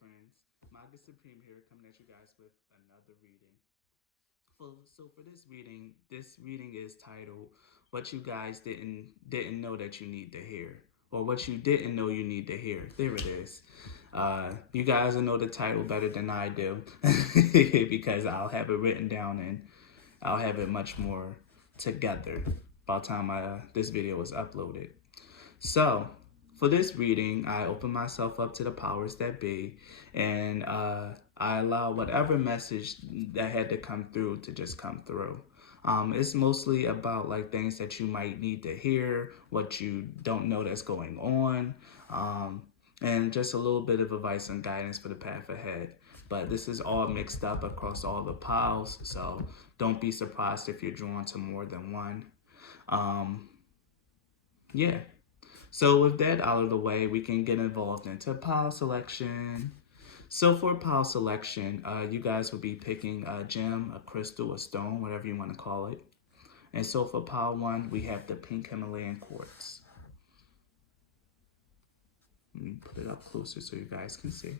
friends. Magus Supreme here, coming at you guys with another reading. For this reading is titled "What You Guys Didn't Know That You Need to Hear," or "What You Didn't Know You Need to Hear." There it is. You guys will know the title better than I do because I'll have it written down and I'll have it much more together by the time this video is uploaded. So, for this reading, I open myself up to the powers that be, and I allow whatever message that had to come through to just come through. It's mostly about like things that you might need to hear, what you don't know that's going on, and just a little bit of advice and guidance for the path ahead. But this is all mixed up across all the piles, so don't be surprised if you're drawn to more than one. Um, yeah. So with that out of the way, we can get involved into pile selection. So for pile selection, you guys will be picking a gem, a crystal, a stone, whatever you want to call it. And so for pile one, we have the pink Himalayan quartz. Let me put it up closer so you guys can see.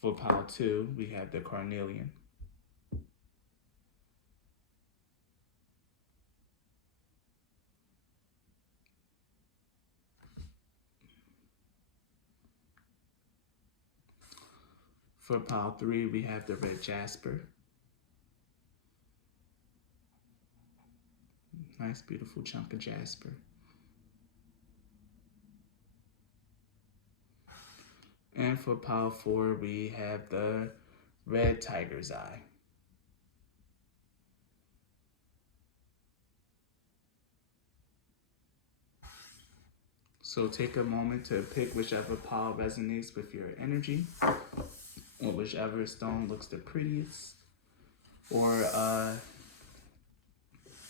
For pile two, we have the carnelian. For pile three, we have the red jasper. Nice, beautiful chunk of jasper. And for pile four, we have the red tiger's eye. So take a moment to pick whichever pile resonates with your energy, or whichever stone looks the prettiest. Or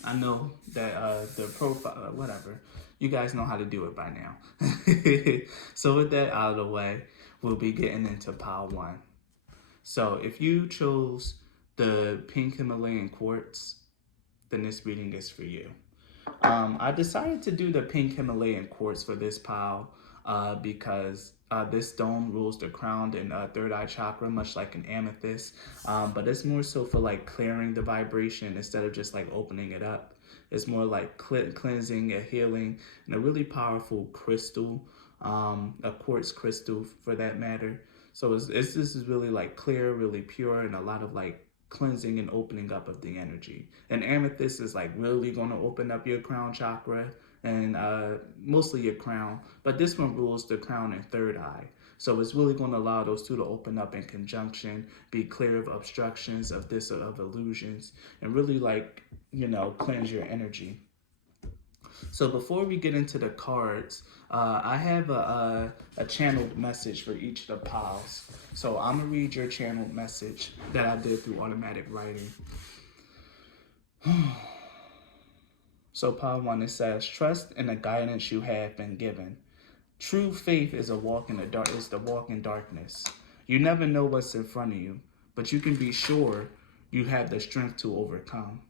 I know that the profile, whatever, you guys know how to do it by now. So with that out of the way, we'll be getting into pile one. So if you chose the pink Himalayan quartz, then this reading is for you. I decided to do the pink Himalayan quartz for this pile because this stone rules the crown and third eye chakra, much like an amethyst. But it's more so for like clearing the vibration instead of just like opening it up. It's more like cleansing, a healing, and a really powerful crystal, a quartz crystal for that matter. So this is really like clear, really pure, and a lot of like cleansing and opening up of the energy. And amethyst is like really going to open up your crown chakra and mostly your crown, but this one rules the crown and third eye. So it's really going to allow those two to open up in conjunction, be clear of obstructions of illusions, and really like, cleanse your energy. So before we get into the cards, I have a channeled message for each of the piles. So I'm gonna read your channeled message that I did through automatic writing. So pile one, it says, trust in the guidance you have been given. True faith is a walk in the dark. Is the walk in darkness. You never know what's in front of you, but you can be sure you have the strength to overcome.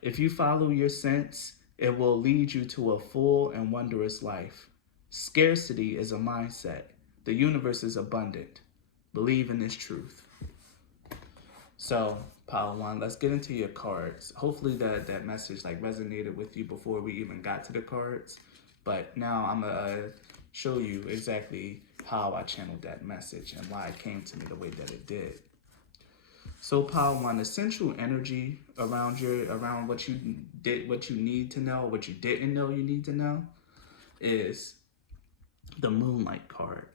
If you follow your sense, it will lead you to a full and wondrous life. Scarcity is a mindset. The universe is abundant. Believe in this truth. So, pile one, let's get into your cards. Hopefully that message like resonated with you before we even got to the cards. But now I'm gonna show you exactly how I channeled that message and why it came to me the way that it did. So pile one, essential energy around what you need to know, what you didn't know you need to know, is the moonlight card.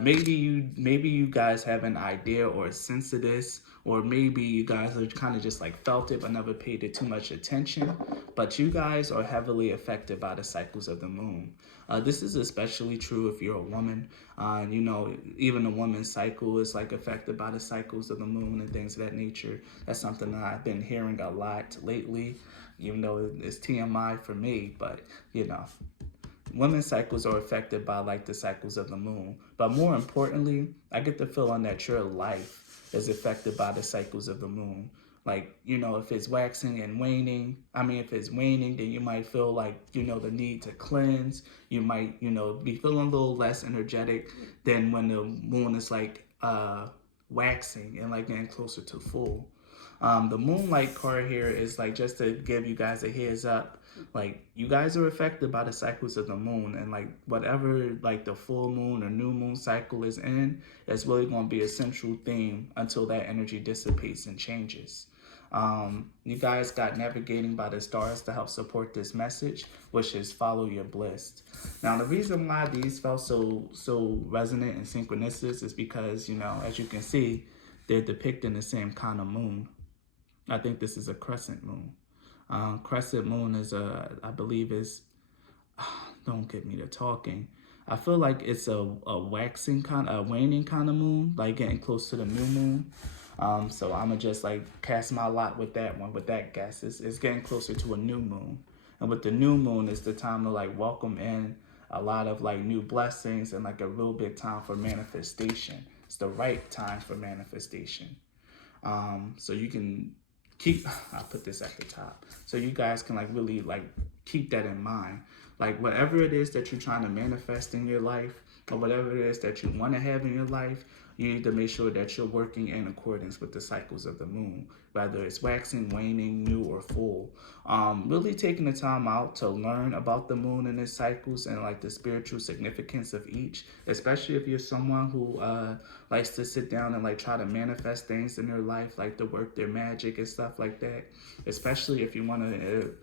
Maybe you guys have an idea or a sense of this, or maybe you guys are kind of just like felt it but never paid it too much attention. But you guys are heavily affected by the cycles of the moon. This is especially true if you're a woman. Even a woman's cycle is like affected by the cycles of the moon and things of that nature. That's something that I've been hearing a lot lately, even though it's TMI for me, but women's cycles are affected by like the cycles of the moon. But more importantly, I get the feeling that your life is affected by the cycles of the moon. Like, you know, if it's waxing and waning, I mean, if it's waning, then you might feel like, you know, the need to cleanse. You might, you know, be feeling a little less energetic than when the moon is like waxing and like getting closer to full. The moonlight card here is like just to give you guys a heads up. Like, you guys are affected by the cycles of the moon, and like whatever like the full moon or new moon cycle is in, it's really going to be a central theme until that energy dissipates and changes. You guys got navigating by the stars to help support this message, which is follow your bliss. Now, the reason why these felt so resonant and synchronistic is because, you know, as you can see, they're depicting the same kind of moon. I think this is a crescent moon. Crescent moon is I believe is, don't get me to talking. I feel like it's a waxing kind, a waning kind of moon, like getting close to the new moon. So I'm gonna just like cast my lot with that one, with that guess. It's getting closer to a new moon, and with the new moon, it's the time to like welcome in a lot of like new blessings and like a real big time for manifestation. It's the right time for manifestation. So you can keep, I'll put this at the top, so you guys can like really like keep that in mind. Like whatever it is that you're trying to manifest in your life, or whatever it is that you want to have in your life, you need to make sure that you're working in accordance with the cycles of the moon, whether it's waxing, waning, new, or full. Really taking the time out to learn about the moon and its cycles and like the spiritual significance of each, especially if you're someone who likes to sit down and like try to manifest things in their life, like to work their magic and stuff like that. Especially if you want to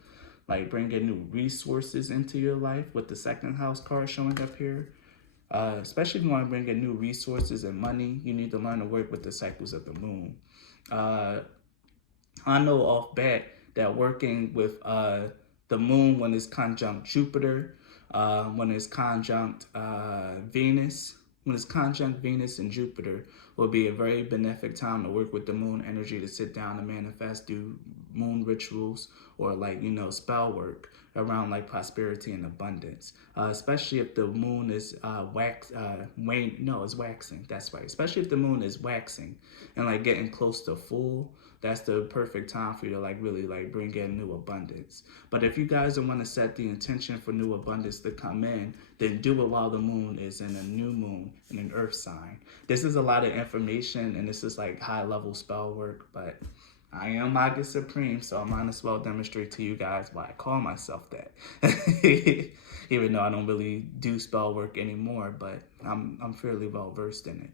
like bring in new resources into your life with the second house card showing up here. Especially if you want to bring in new resources and money, you need to learn to work with the cycles of the moon. Uh, I know off bat that working with the moon when it's conjunct Jupiter, when it's conjunct Venus, when it's conjunct Venus and Jupiter, will be a very benefic time to work with the moon energy to sit down and manifest, do moon rituals or like, you know, spell work around like prosperity and abundance. Especially if the moon is it's waxing. That's right. Especially if the moon is waxing and like getting close to full, that's the perfect time for you to like really like bring in new abundance. But if you guys don't want to set the intention for new abundance to come in, then do it while the moon is in a new moon in an earth sign. This is a lot of information and this is like high level spell work, but I am Magus Supreme, so I might as well demonstrate to you guys why I call myself that. Even though I don't really do spell work anymore, but I'm fairly well versed in it.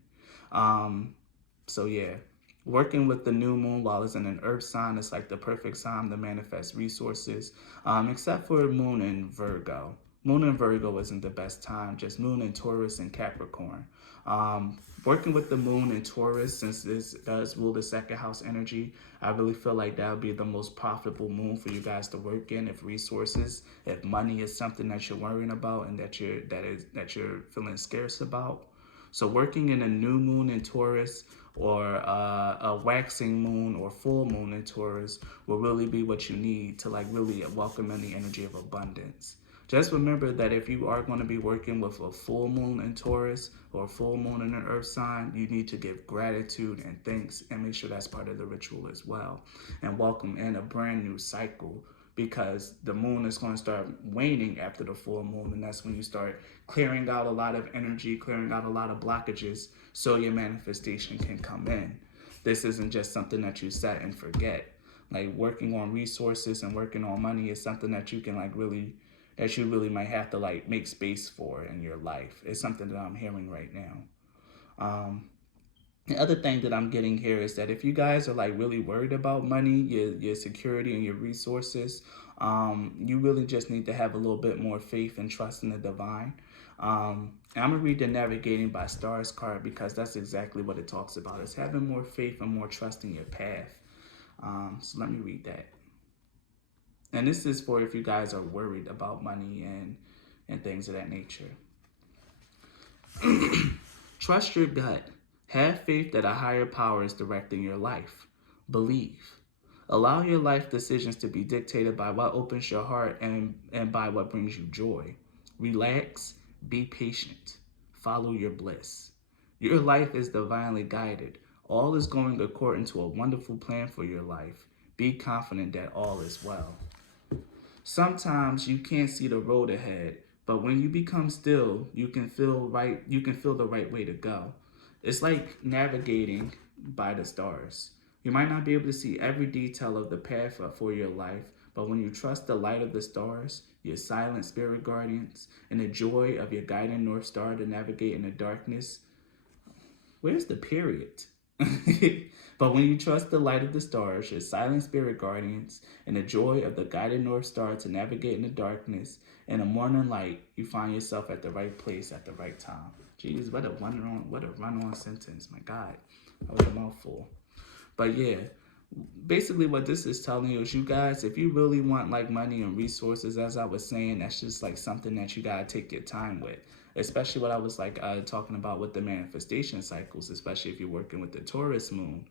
So yeah, working with the new moon while it's in an earth sign is like the perfect time to manifest resources, except for moon in Virgo. Moon in Virgo isn't the best time, just moon in Taurus and Capricorn. Working with the moon in Taurus, since this does rule the second house energy, I really feel like that would be the most profitable moon for you guys to work in. If resources, if money is something that you're worrying about and that you're feeling scarce about. So working in a new moon in Taurus or a waxing moon or full moon in Taurus will really be what you need to like really welcome in the energy of abundance. Just remember that if you are going to be working with a full moon in Taurus or a full moon in an earth sign, you need to give gratitude and thanks and make sure that's part of the ritual as well. And welcome in a brand new cycle, because the moon is going to start waning after the full moon, and that's when you start clearing out a lot of energy, clearing out a lot of blockages so your manifestation can come in. This isn't just something that you set and forget. Like working on resources and working on money is something that you can like really, that you really might have to like make space for in your life. It's something that I'm hearing right now. The other thing that I'm getting here is that if you guys are like really worried about money, your security and your resources, you really just need to have a little bit more faith and trust in the divine. And I'm gonna read the Navigating by Stars card because that's exactly what it talks about. It's having more faith and more trust in your path. So let me read that. And this is for if you guys are worried about money and things of that nature. Trust your gut. Have faith that a higher power is directing your life. Believe. Allow your life decisions to be dictated by what opens your heart and by what brings you joy. Relax. Be patient. Follow your bliss. Your life is divinely guided. All is going according to a wonderful plan for your life. Be confident that all is well. Sometimes you can't see the road ahead, but when you become still, you can feel the right way to go. It's like navigating by the stars. You might not be able to see every detail of the path for your life, but when you trust the light of the stars, your silent spirit guardians, and the joy of your guiding North Star to navigate in the darkness, where's the period? But when you trust the light of the stars, your silent spirit guardians, and the joy of the guided North Star to navigate in the darkness, in the morning light, you find yourself at the right place at the right time. Jeez, what a run-on sentence. My God, that was a mouthful. But yeah, basically what this is telling you is, you guys, if you really want like money and resources, as I was saying, that's just like something that you gotta take your time with. Especially what I was like talking about with the manifestation cycles, especially if you're working with the Taurus moon.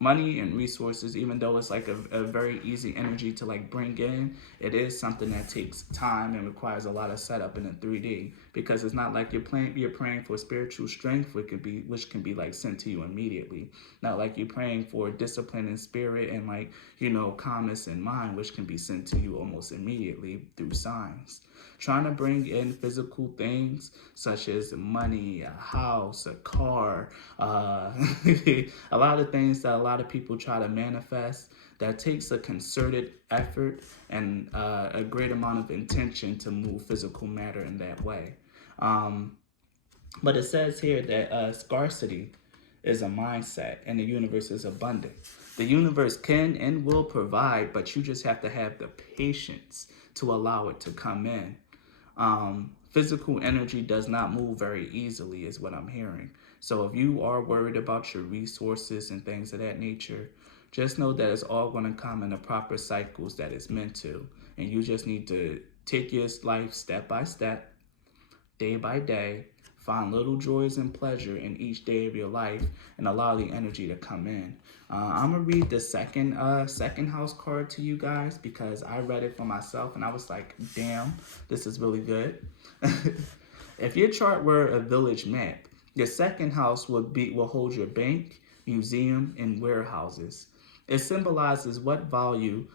Money and resources, even though it's like a very easy energy to like bring in, it is something that takes time and requires a lot of setup in a 3D, because it's not like you're praying for spiritual strength, which can be like sent to you immediately. Not like you're praying for discipline and spirit and like, calmness in mind, which can be sent to you almost immediately through signs. Trying to bring in physical things such as money, a house, a car, a lot of things that a lot of people try to manifest, that takes a concerted effort and a great amount of intention to move physical matter in that way. But it says here that scarcity is a mindset and the universe is abundant. The universe can and will provide, but you just have to have the patience to allow it to come in. Physical energy does not move very easily, is what I'm hearing. So if you are worried about your resources and things of that nature, just know that it's all going to come in the proper cycles that it's meant to. And you just need to take your life step by step, day by day, find little joys and pleasure in each day of your life, and allow the energy to come in. I'm gonna read the second house card to you guys, because I read it for myself and I was like, damn, this is really good. If your chart were a village map, your second house will hold your bank, museum, and warehouses. It symbolizes what you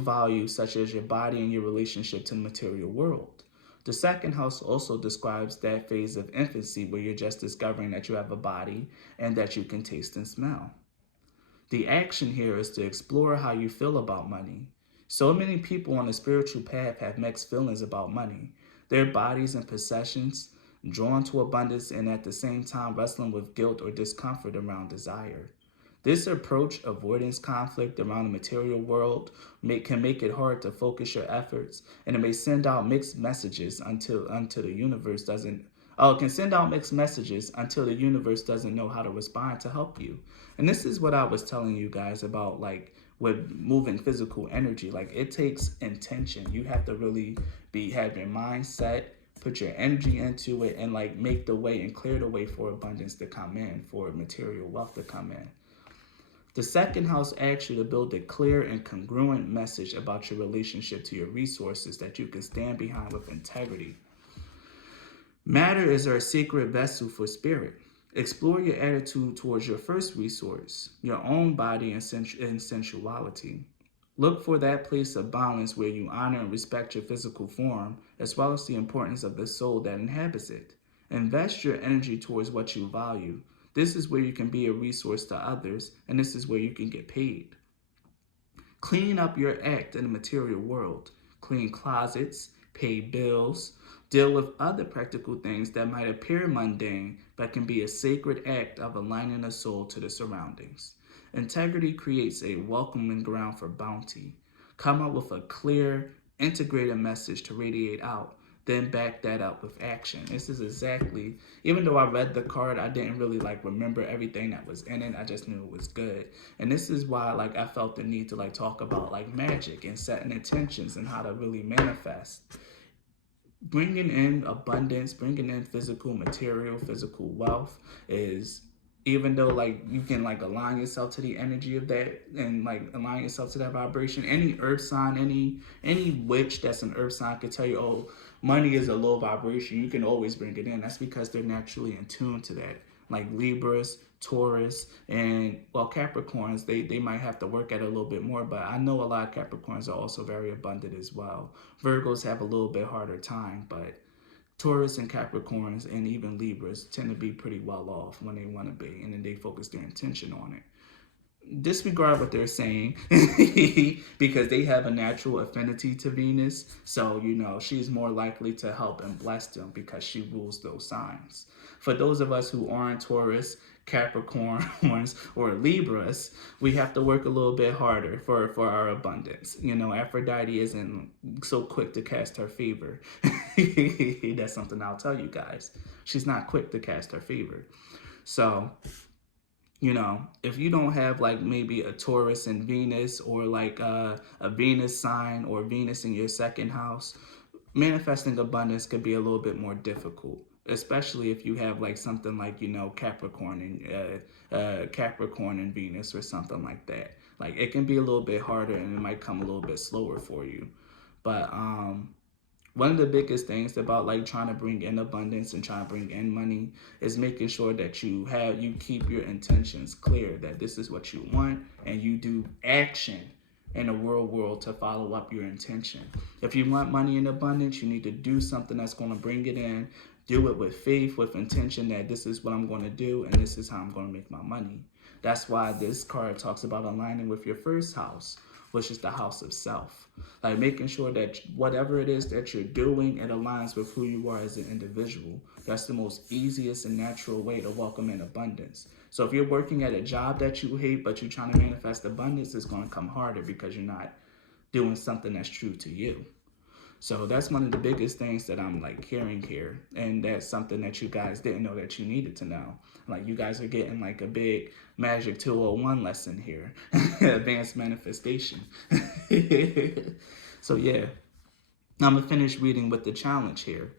value, such as your body and your relationship to the material world. The second house also describes that phase of infancy where you're just discovering that you have a body and that you can taste and smell. The action here is to explore how you feel about money. So many people on the spiritual path have mixed feelings about money. Their bodies and possessions, drawn to abundance and at the same time wrestling with guilt or discomfort around desire. This approach, avoidance conflict around the material world, can make it hard to focus your efforts, and it may send out mixed messages until the universe doesn't. Oh, it can send out mixed messages until the universe doesn't know how to respond to help you. And this is what I was telling you guys about, like with moving physical energy. Like, it takes intention. You have to really have your mind set, put your energy into it, and like make the way and clear the way for abundance to come in, for material wealth to come in. The second house asks you to build a clear and congruent message about your relationship to your resources that you can stand behind with integrity. Matter is our sacred vessel for spirit. Explore your attitude towards your first resource, your own body and sensuality. Look for that place of balance where you honor and respect your physical form, as well as the importance of the soul that inhabits it. Invest your energy towards what you value. This is where you can be a resource to others, and this is where you can get paid. Clean up your act in the material world. Clean closets, pay bills, deal with other practical things that might appear mundane but can be a sacred act of aligning the soul to the surroundings. Integrity creates a welcoming ground for bounty. Come up with a clear, integrated message to radiate out, then back that up with action. This is exactly, even though I read the card, I didn't really like remember everything that was in it. I just knew it was good. And this is why like I felt the need to like talk about like magic and setting intentions and how to really manifest. Bringing in abundance, bringing in physical material, physical wealth is, even though like you can like align yourself to the energy of that and like align yourself to that vibration. Any earth sign, any witch that's an earth sign could tell you, oh, money is a low vibration. You can always bring it in. That's because they're naturally in tune to that. Like Libras, Taurus, and well, Capricorns, they might have to work at it a little bit more, but I know a lot of Capricorns are also very abundant as well. Virgos have a little bit harder time, but Taurus and Capricorns and even Libras tend to be pretty well off when they want to be, and then they focus their intention on it. Disregard what they're saying because they have a natural affinity to Venus. So, she's more likely to help and bless them because she rules those signs. For those of us who aren't Taurus, Capricorns, or Libras, we have to work a little bit harder for our abundance. Aphrodite isn't so quick to cast her favor. That's something I'll tell you guys. She's not quick to cast her favor. So, if you don't have like maybe a Taurus and Venus, or like a Venus sign or Venus in your second house, manifesting abundance could be a little bit more difficult, especially if you have like something like, Capricorn and Venus or something like that. Like it can be a little bit harder and it might come a little bit slower for you. But one of the biggest things about like trying to bring in abundance and trying to bring in money is making sure that you keep your intentions clear, that this is what you want, and you do action in the real world to follow up your intention. If you want money in abundance, you need to do something that's going to bring it in. Do it with faith, with intention that this is what I'm going to do and this is how I'm going to make my money. That's why this card talks about aligning with your first house, which is the house of self. Like making sure that whatever it is that you're doing, it aligns with who you are as an individual. That's the most easiest and natural way to welcome in abundance. So if you're working at a job that you hate, but you're trying to manifest abundance, it's going to come harder because you're not doing something that's true to you. So that's one of the biggest things that I'm like hearing here. And that's something that you guys didn't know that you needed to know. Like you guys are getting like a big Magic 201 lesson here. Advanced manifestation. So yeah, I'm going to finish reading with the challenge here.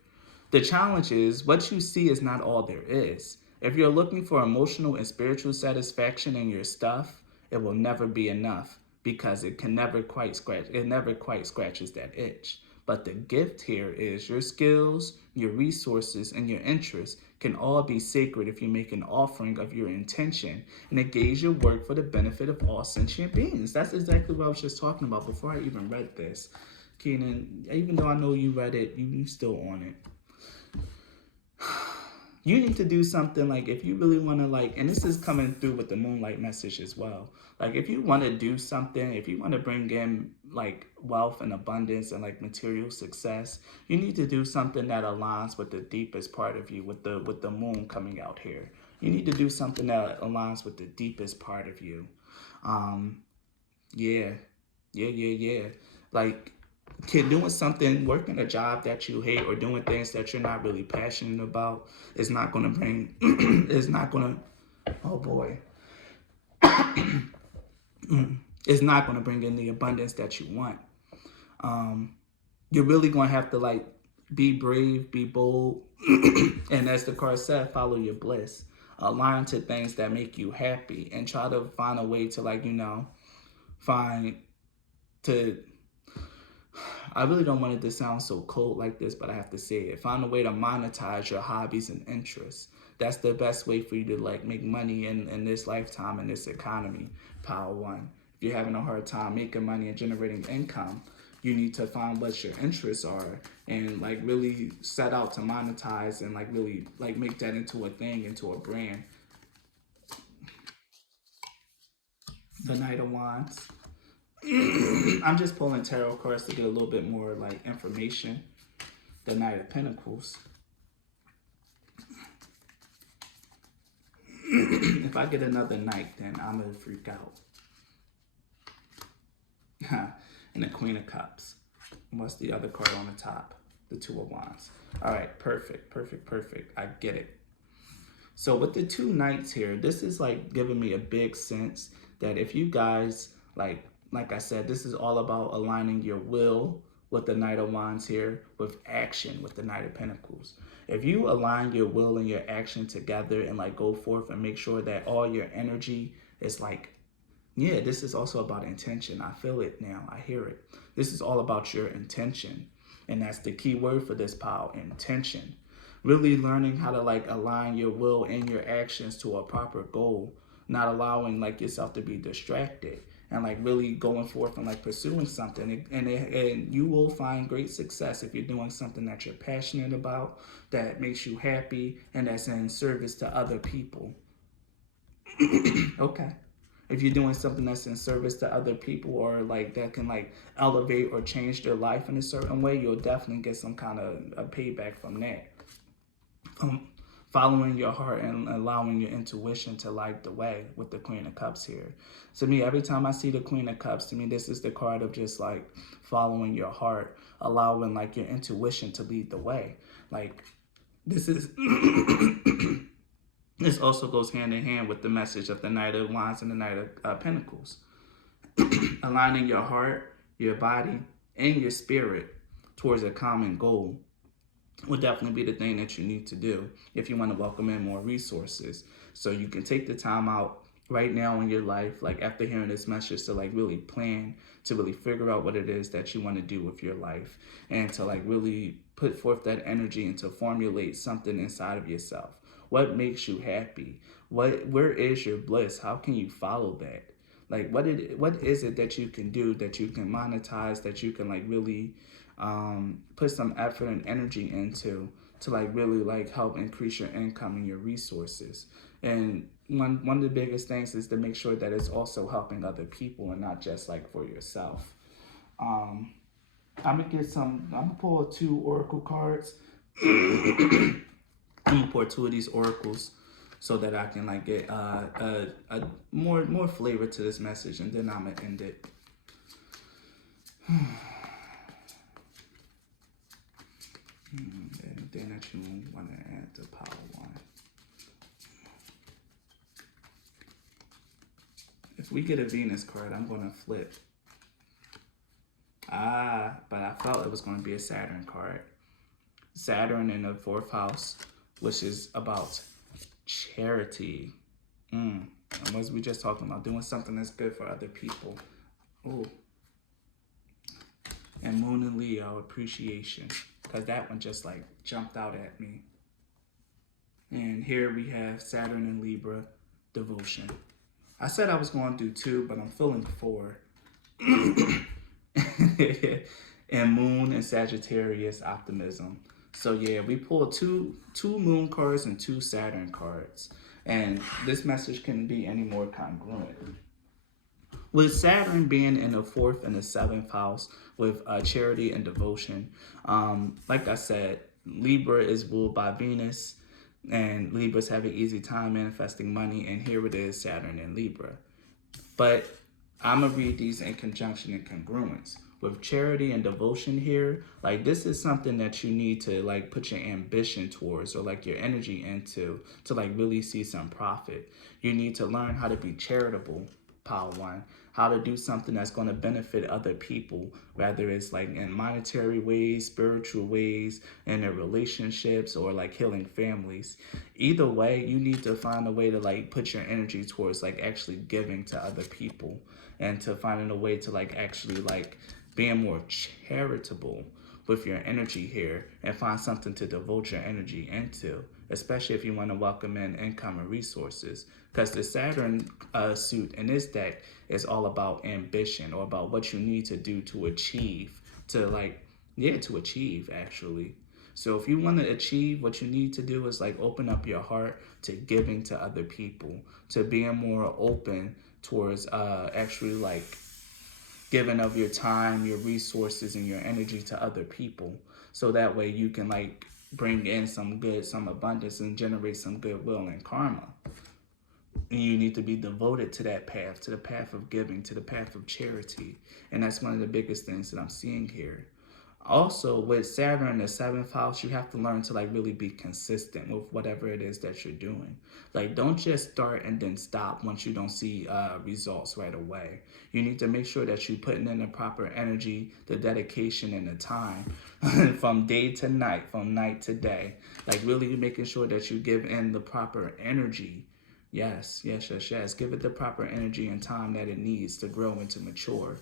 The challenge is what you see is not all there is. If you're looking for emotional and spiritual satisfaction in your stuff, it will never be enough because it never quite scratches that itch. But the gift here is your skills, your resources, and your interests can all be sacred if you make an offering of your intention and engage your work for the benefit of all sentient beings. That's exactly what I was just talking about before I even read this. Keenan, even though I know you read it, you still on it. You need to do something like if you really want to like, and this is coming through with the moonlight message as well. Like if you want to do something, if you want to bring in like wealth and abundance and like material success, you need to do something that aligns with the deepest part of you, with the moon coming out here. You need to do something that aligns with the deepest part of you. Yeah. Like doing something, working a job that you hate or doing things that you're not really passionate about is not going to bring, oh boy, it's not going to bring in the abundance that you want. You're really going to have to like be brave, be bold, and as the card said, follow your bliss. Align to things that make you happy and try to find a way to like, I really don't want it to sound so cold like this, but I have to say it. Find a way to monetize your hobbies and interests. That's the best way for you to like make money in this lifetime, in this economy. Power one. If you're having a hard time making money and generating income, you need to find what your interests are and like really set out to monetize and like really like make that into a thing, into a brand. The Knight of Wands. I'm just pulling tarot cards to get a little bit more like information. The Knight of Pentacles. If I get another knight, then I'm gonna freak out. And the Queen of Cups. What's the other card on the top? The Two of Wands. All right, perfect. I get it. So with the two knights here, this is like giving me a big sense that if you guys like I said, this is all about aligning your will with the Knight of Wands here with action with the Knight of Pentacles. If you align your will and your action together and like go forth and make sure that all your energy is like, yeah, this is also about intention. I feel it now. I hear it. This is all about your intention. And that's the key word for this, pal, intention. Really learning how to like align your will and your actions to a proper goal, not allowing like yourself to be distracted, and like really going forth and like pursuing something, and you will find great success if you're doing something that you're passionate about, that makes you happy, and that's in service to other people. Okay. If you're doing something that's in service to other people, or like that can like elevate or change their life in a certain way, you'll definitely get some kind of a payback from that. um, Following your heart and allowing your intuition to light the way with the Queen of Cups here. To me, every time I see the Queen of Cups, to me, this is the card of just like following your heart, allowing like your intuition to lead the way. Like this is this also goes hand in hand with the message of the Knight of Wands and the Knight of Pentacles. Aligning your heart, your body, and your spirit towards a common goal would definitely be the thing that you need to do if you want to welcome in more resources. So you can take the time out right now in your life, like after hearing this message, to like really plan, to really figure out what it is that you want to do with your life, and to like really put forth that energy and to formulate something inside of yourself. What makes you happy? Where is your bliss? How can you follow that? Like what is it that you can do, that you can monetize, that you can like really put some effort and energy into, to like really like help increase your income and your resources. And one of the biggest things is to make sure that it's also helping other people and not just like for yourself. Um, I'm gonna pull two oracle cards. I'm gonna pour two of these oracles so that I can like get a more flavor to this message, and then I'm gonna end it. Anything that you want to add to power one. If we get a Venus card, I'm going to flip. But I felt it was going to be a Saturn card. Saturn in the fourth house, which is about charity. And what we just talking about? Doing something that's good for other people. Ooh. And Moon and Leo, appreciation. Because that one just like jumped out at me. And here we have Saturn and Libra, devotion. I said I was going to do two, but I'm feeling four. And Moon and Sagittarius, optimism. So yeah, we pulled two Moon cards and two Saturn cards. And this message couldn't be any more congruent. With Saturn being in the fourth and the seventh house with charity and devotion, like I said, Libra is ruled by Venus, and Libras have an easy time manifesting money, and here it is, Saturn in Libra. But I'm going to read these in conjunction and congruence. With charity and devotion here, like this is something that you need to like put your ambition towards, or like your energy into, to like really see some profit. You need to learn how to be charitable, power one, how to do something that's going to benefit other people, whether it's like in monetary ways, spiritual ways, in their relationships, or like healing families. Either way, you need to find a way to like put your energy towards like actually giving to other people, and to finding a way to like actually like being more charitable with your energy here, and find something to devote your energy into, especially if you want to welcome in income and resources. Because the Saturn suit in this deck is all about ambition, or about what you need to do to achieve, to achieve actually. So if you want to achieve, what you need to do is like open up your heart to giving to other people, to being more open towards actually like giving of your time, your resources, and your energy to other people. So that way you can like bring in some good, some abundance, and generate some goodwill and karma. And you need to be devoted to that path, to the path of giving, to the path of charity. And that's one of the biggest things that I'm seeing here. Also, with Saturn in the seventh house, you have to learn to like really be consistent with whatever it is that you're doing. Like, don't just start and then stop once you don't see results right away. You need to make sure that you're putting in the proper energy, the dedication, and the time from day to night, from night to day. Like, really making sure that you give in the proper energy. Yes. Give it the proper energy and time that it needs to grow and to mature.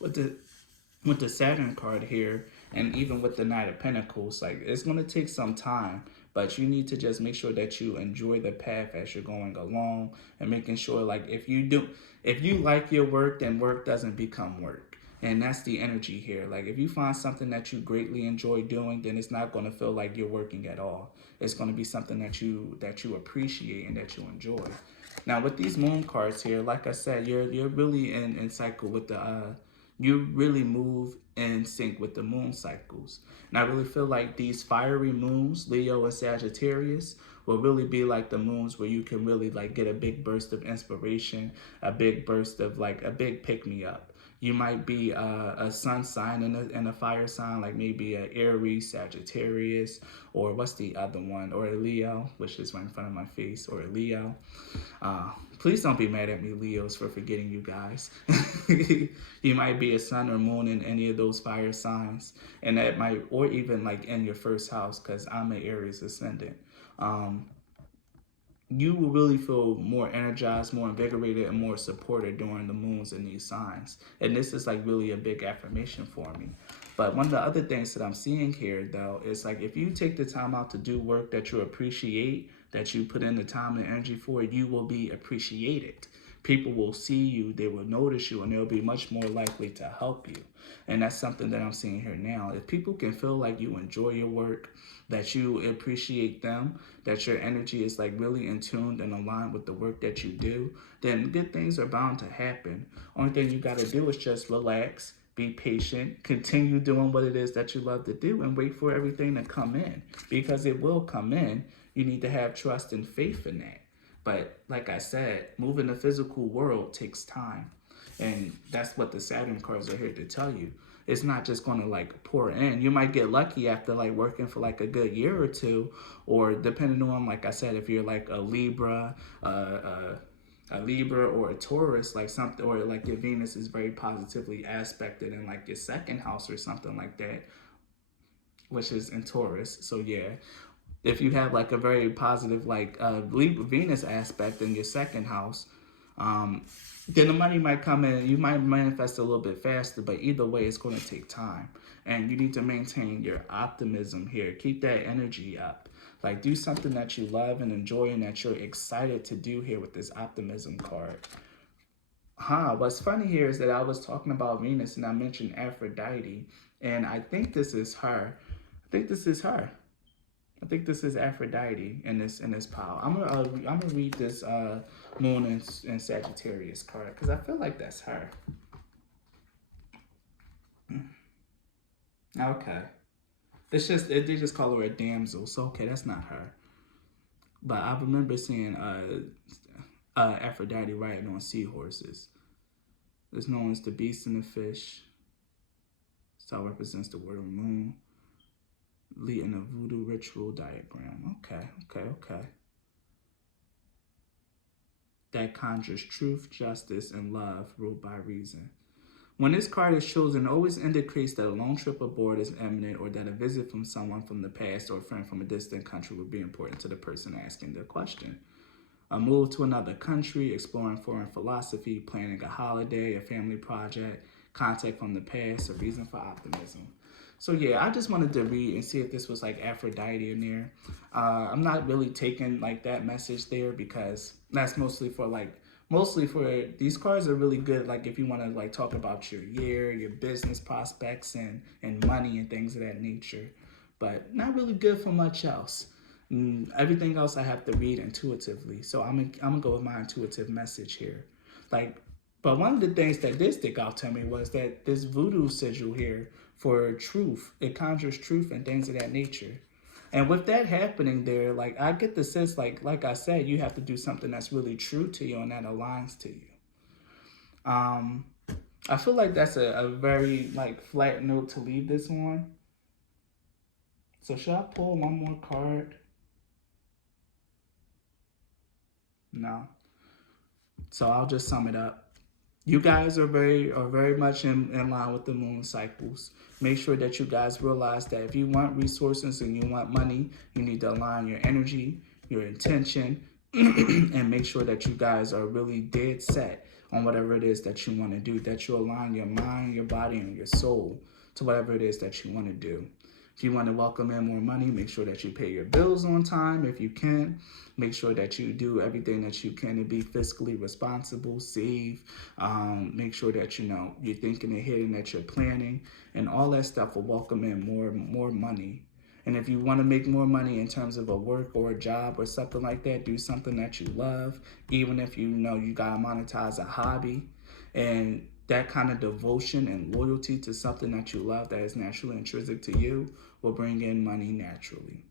With the Saturn card here, and even with the Knight of Pentacles, like it's going to take some time, But you need to just make sure that you enjoy the path as you're going along, and making sure, like, if you like your work, then work doesn't become work. And that's the energy here. Like, if you find something that you greatly enjoy doing, then it's not going to feel like you're working at all. It's going to be something that you appreciate and that you enjoy. Now, with these moon cards here, like I said, you're really in cycle with the you really move in sync with the moon cycles. And I really feel like these fiery moons, Leo and Sagittarius, will really be like the moons where you can really like get a big burst of inspiration, a big burst of like a big pick me up. You might be a sun sign and a fire sign, like maybe a Aries, Sagittarius, or what's the other one? Or a Leo, which is right in front of my face, or a Leo. Please don't be mad at me, Leos, for forgetting you guys. You might be a sun or moon in any of those fire signs, and that might, or even like in your first house, because I'm an Aries ascendant. You will really feel more energized, more invigorated, and more supported during the moons in these signs. And this is like really a big affirmation for me. But one of the other things that I'm seeing here, though, is like if you take the time out to do work that you appreciate, that you put in the time and energy for, you will be appreciated. People will see you, they will notice you, and they'll be much more likely to help you. And that's something that I'm seeing here now. If people can feel like you enjoy your work, that you appreciate them, that your energy is like really in tune and aligned with the work that you do, then good things are bound to happen. Only thing you got to do is just relax, be patient, continue doing what it is that you love to do, and wait for everything to come in, because it will come in. You need to have trust and faith in that. But like I said, moving the physical world takes time. And that's what the Saturn cards are here to tell you. It's not just going to like pour in. You might get lucky after like working for like a good year or two, or depending on, like I said, if you're like a Libra or a Taurus, like something, or like your Venus is very positively aspected in like your second house or something like that, which is in Taurus. So yeah, if you have like a very positive like Libra Venus aspect in your second house, then the money might come in. You might manifest a little bit faster, but either way, it's going to take time. And you need to maintain your optimism here. Keep that energy up. Like, do something that you love and enjoy and that you're excited to do here with this optimism card. What's funny here is that I was talking about Venus and I mentioned Aphrodite, and I think this is her. I think this is her. I think this is Aphrodite in this pile. I'm gonna read this Moon and Sagittarius card because I feel like that's her. Okay, they just call her a damsel, so okay, that's not her. But I remember seeing Aphrodite riding on seahorses. It's known as the beast and the fish. So it represents the word moon. Leading a voodoo ritual diagram. Okay. That conjures truth, justice, and love ruled by reason. When this card is chosen, it always indicates that a long trip abroad is imminent, or that a visit from someone from the past or a friend from a distant country would be important to the person asking the question. A move to another country, exploring foreign philosophy, planning a holiday, a family project, contact from the past, a reason for optimism. So yeah, I just wanted to read and see if this was like Aphrodite in there. I'm not really taking like that message there because that's mostly for these cards are really good. Like if you want to like talk about your year, your business prospects and money and things of that nature, but not really good for much else. Everything else I have to read intuitively. So I'm gonna go with my intuitive message here. Like, but one of the things that did stick out to me was that this voodoo sigil here for truth, it conjures truth and things of that nature. And with that happening there, like I get the sense, like I said, you have to do something that's really true to you and that aligns to you. I feel like that's a very like flat note to leave this on. So should I pull one more card? No. So I'll just sum it up. You guys are very much in line with the moon cycles. Make sure that you guys realize that if you want resources and you want money, you need to align your energy, your intention, and make sure that you guys are really dead set on whatever it is that you want to do, that you align your mind, your body, and your soul to whatever it is that you want to do. If you want to welcome in more money, make sure that you pay your bills on time if you can. Make sure that you do everything that you can to be fiscally responsible, save. Make sure that you're thinking ahead and that you're planning, and all that stuff will welcome in more money. And if you want to make more money in terms of a work or a job or something like that, do something that you love, even if you know you gotta monetize a hobby. And that kind of devotion and loyalty to something that you love that is naturally intrinsic to you will bring in money naturally.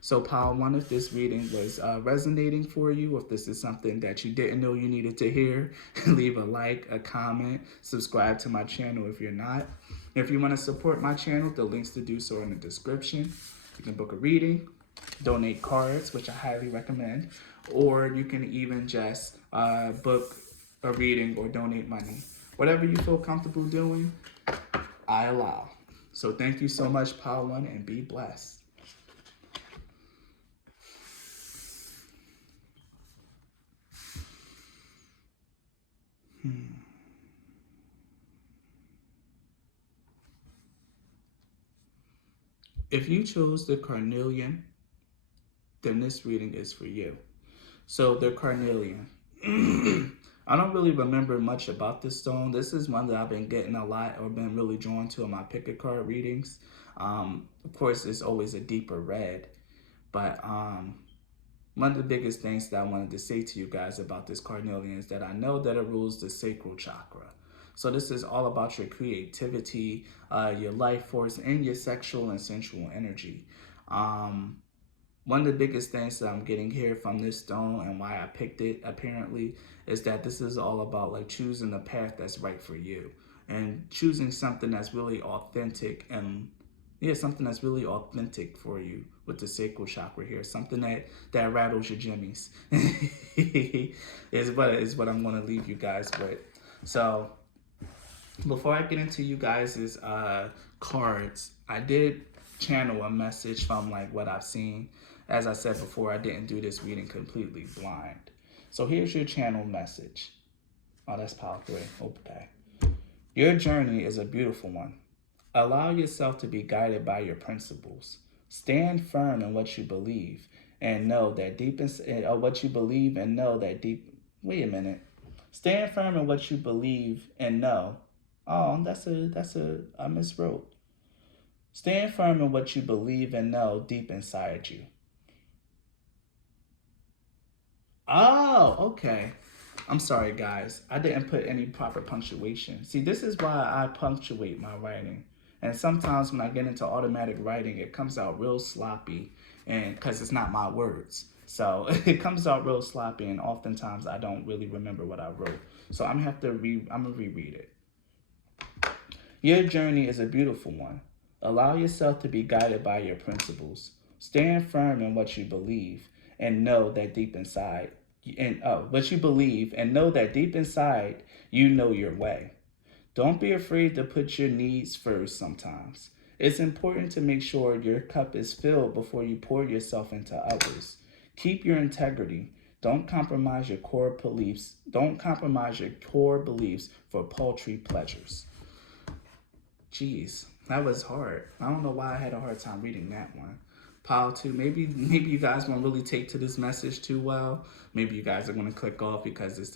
So pile one, if this reading was resonating for you, if this is something that you didn't know you needed to hear, leave a like, a comment, subscribe to my channel if you're not. If you want to support my channel, the links to do so are in the description. You can book a reading, donate cards, which I highly recommend, or you can even just book a reading or donate money. Whatever you feel comfortable doing, I allow. So thank you so much, pile one, and be blessed. If you chose the carnelian, then this reading is for you. So the carnelian. I don't really remember much about this stone. This is one that I've been getting a lot or been really drawn to in my pick a card readings. Of course, it's always a deeper red, but one of the biggest things that I wanted to say to you guys about this carnelian is that I know that it rules the sacral chakra. So this is all about your creativity, your life force, and your sexual and sensual energy. One of the biggest things that I'm getting here from this stone and why I picked it apparently is that this is all about like choosing the path that's right for you and choosing something that's really authentic and something that's really authentic for you with the sacral chakra here. Something that rattles your jimmies is what I'm going to leave you guys with. So before I get into you guys' cards, I did channel a message from like what I've seen. As I said before, I didn't do this reading completely blind. So here's your channel message. Oh, that's pile 3. Okay. Your journey is a beautiful one. Allow yourself to be guided by your principles. Stand firm in what you believe and know that deep in what you believe and know that deep. Wait a minute. Stand firm in what you believe and know. Oh, I miswrote. Stand firm in what you believe and know deep inside you. Oh, okay. I'm sorry, guys. I didn't put any proper punctuation. See, this is why I punctuate my writing. And sometimes when I get into automatic writing, it comes out real sloppy, and because it's not my words. So it comes out real sloppy, and oftentimes I don't really remember what I wrote. So I'm gonna reread it. Your journey is a beautiful one. Allow yourself to be guided by your principles. Stand firm in what you believe and know that deep inside, what you believe and know that deep inside, you know your way. Don't be afraid to put your needs first sometimes. It's important to make sure your cup is filled before you pour yourself into others. Keep your integrity. Don't compromise your core beliefs. Don't compromise your core beliefs for paltry pleasures. Jeez, that was hard. I don't know why I had a hard time reading that one. Pile 2, maybe you guys won't really take to this message too well. Maybe you guys are going to click off because this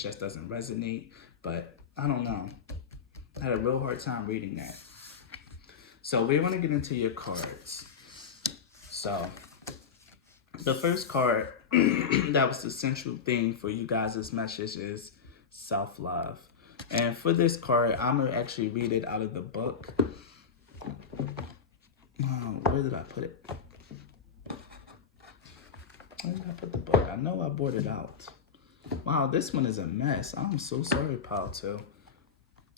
just doesn't resonate. But I don't know. I had a real hard time reading that. So we're going to get into your cards. So the first card that was the central thing for you guys' message is self-love. And for this card, I'm going to actually read it out of the book. Where did I put it? Where did I put the book? I know I brought it out. Wow, this one is a mess. I'm so sorry, pile 2.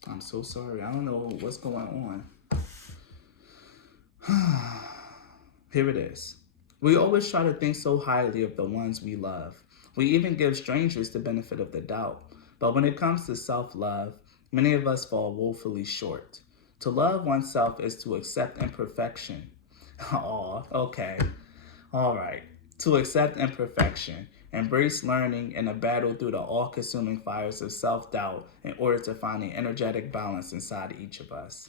I'm so sorry. I don't know what's going on. Here it is. We always try to think so highly of the ones we love. We even give strangers the benefit of the doubt. But when it comes to self-love, many of us fall woefully short. To love oneself is to accept imperfection. Oh, okay. All right. To accept imperfection, embrace learning, and a battle through the all-consuming fires of self-doubt in order to find an energetic balance inside each of us.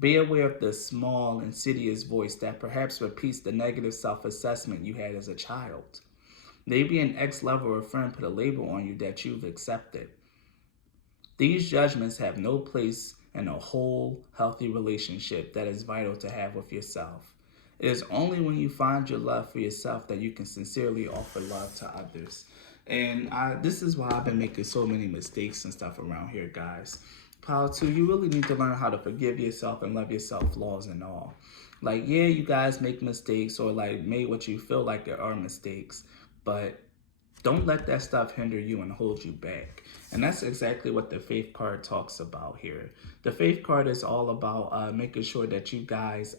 Be aware of the small, insidious voice that perhaps repeats the negative self assessment you had as a child. Maybe an ex lover or friend put a label on you that you've accepted. These judgments have no place in a whole, healthy relationship that is vital to have with yourself. It is only when you find your love for yourself that you can sincerely offer love to others. And this is why I've been making so many mistakes and stuff around here, guys. Power 2, you really need to learn how to forgive yourself and love yourself, flaws and all. Like, yeah, you guys make mistakes or like made what you feel like there are mistakes, but don't let that stuff hinder you and hold you back. And that's exactly what the faith card talks about here. The faith card is all about making sure that you guys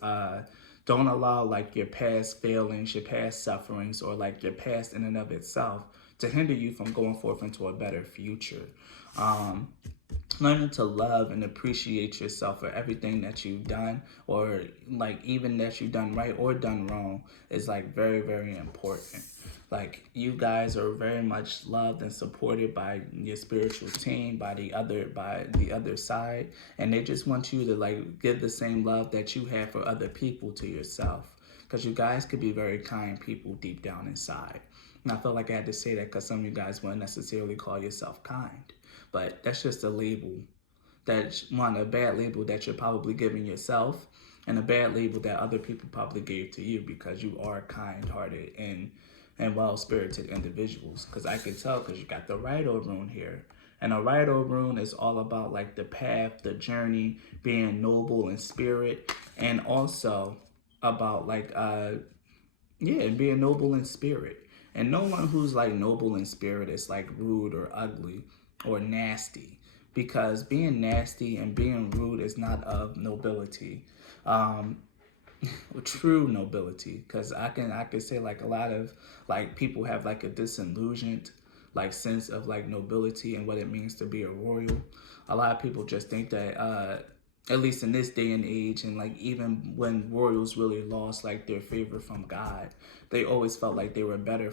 don't allow like your past failings, your past sufferings, or like your past in and of itself to hinder you from going forth into a better future. Um, Learning to love and appreciate yourself for everything that you've done, or like even that you've done right or done wrong, is like very, very important. Like, you guys are very much loved and supported by your spiritual team, by the other side, and they just want you to like give the same love that you have for other people to yourself, because you guys could be very kind people deep down inside. And I felt like I had to say that because some of you guys wouldn't necessarily call yourself kind. But that's just a label. That's one, a bad label that you're probably giving yourself, and a bad label that other people probably gave to you because you are kind-hearted and well-spirited individuals. Because I can tell, because you got the Rider rune here. And a Rider rune is all about like the path, the journey, being noble in spirit, and also about like yeah, being noble in spirit. And no one who's like noble in spirit is like rude or ugly or nasty, because being nasty and being rude is not of nobility. Um, True nobility, because I can say like a lot of like people have like a disillusioned like sense of like nobility and what it means to be a royal. A lot of people just think that at least in this day and age, and like even when royals really lost like their favor from God, they always felt like they were better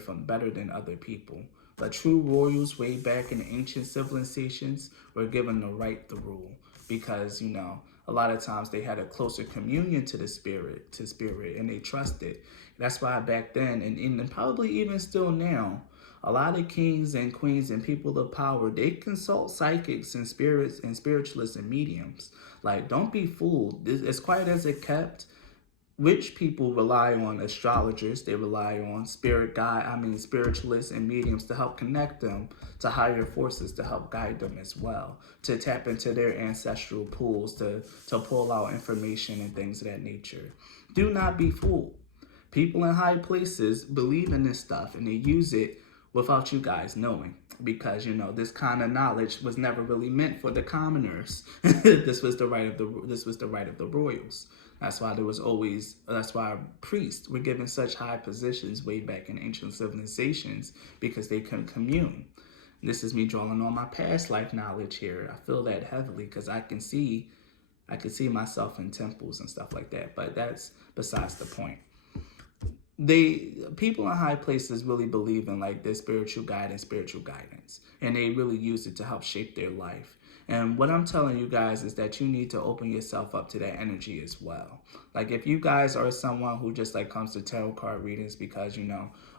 than other people. But true royals way back in ancient civilizations were given the right to rule, because a lot of times they had a closer communion to the spirit, and they trusted. That's why back then, and probably even still now, a lot of kings and queens and people of power, they consult psychics and spirits and spiritualists and mediums. Like, don't be fooled. As quiet as it kept, rich people rely on astrologers. They rely on spiritualists and mediums to help connect them to higher forces, to help guide them as well, to tap into their ancestral pools, to pull out information and things of that nature. Do not be fooled. People in high places believe in this stuff and they use it without you guys knowing, because this kind of knowledge was never really meant for the commoners. This was the right of the royals. That's why priests were given such high positions way back in ancient civilizations, because they couldn't commune. This is me drawing on my past life knowledge here. I feel that heavily because I can see myself in temples and stuff like that, but that's besides the point. People in high places really believe in like their spiritual guidance, and they really use it to help shape their life. And what I'm telling you guys is that you need to open yourself up to that energy as well. Like, if you guys are someone who just like comes to tarot card readings because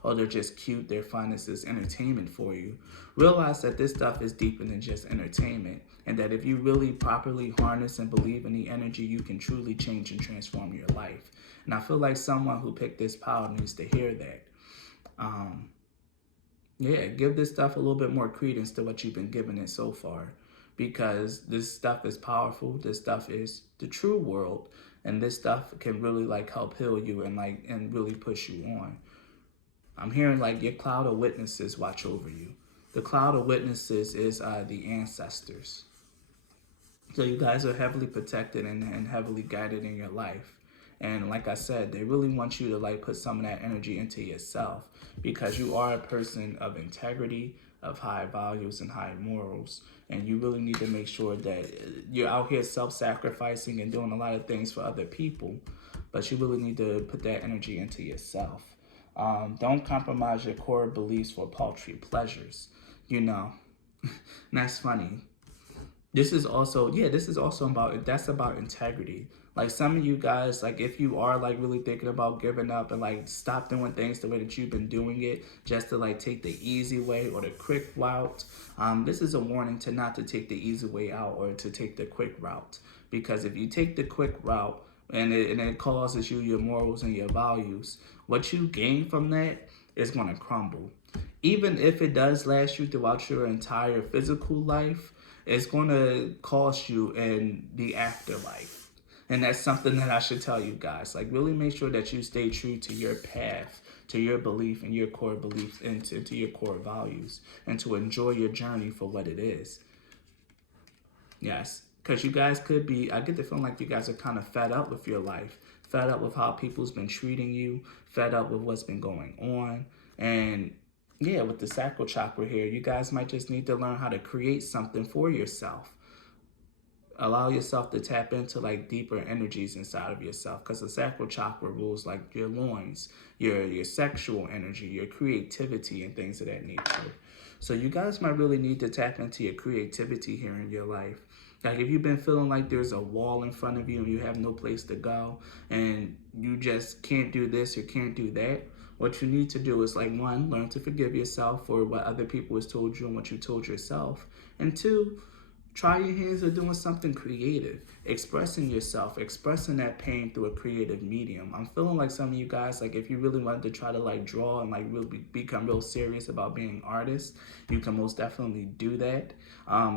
oh, they're just cute, they're fun, it's just entertainment for you, realize that this stuff is deeper than just entertainment, and that if you really properly harness and believe in the energy, you can truly change and transform your life. And I feel like someone who picked this power needs to hear that. Yeah, give this stuff a little bit more credence to what you've been giving it so far, because this stuff is powerful. This stuff is the true world, and this stuff can really like help heal you and really push you on. I'm hearing like your cloud of witnesses watch over you. The cloud of witnesses is the ancestors. So you guys are heavily protected and heavily guided in your life. And like I said, they really want you to like put some of that energy into yourself, because you are a person of integrity, of high values and high morals. And you really need to make sure that you're out here self-sacrificing and doing a lot of things for other people, but you really need to put that energy into yourself. Don't compromise your core beliefs for paltry pleasures. And that's funny. This is also about integrity. Like some of you guys, like if you are like really thinking about giving up and like stop doing things the way that you've been doing it, just to like take the easy way or the quick route, this is a warning to not to take the easy way out or to take the quick route. Because if you take the quick route and it causes you your morals and your values, what you gain from that is going to crumble. Even if it does last you throughout your entire physical life, it's going to cost you in the afterlife. And that's something that I should tell you guys. Like, really make sure that you stay true to your path, to your belief and your core beliefs, and to your core values, and to enjoy your journey for what it is. Yes, because you guys could be, I get the feeling like you guys are kind of fed up with your life, fed up with how people's been treating you, fed up with what's been going on. And yeah, with the sacral chakra here, you guys might just need to learn how to create something for yourself. Allow yourself to tap into like deeper energies inside of yourself, because the sacral chakra rules like your loins, your sexual energy, your creativity, and things of that nature. So you guys might really need to tap into your creativity here in your life. Like if you've been feeling like there's a wall in front of you and you have no place to go and you just can't do this or can't do that, what you need to do is like one, learn to forgive yourself for what other people has told you and what you told yourself. And two, try your hands at doing something creative, expressing yourself, expressing that pain through a creative medium. I'm feeling like some of you guys, like if you really wanted to try to like draw and like really become real serious about being artists, you can most definitely do that.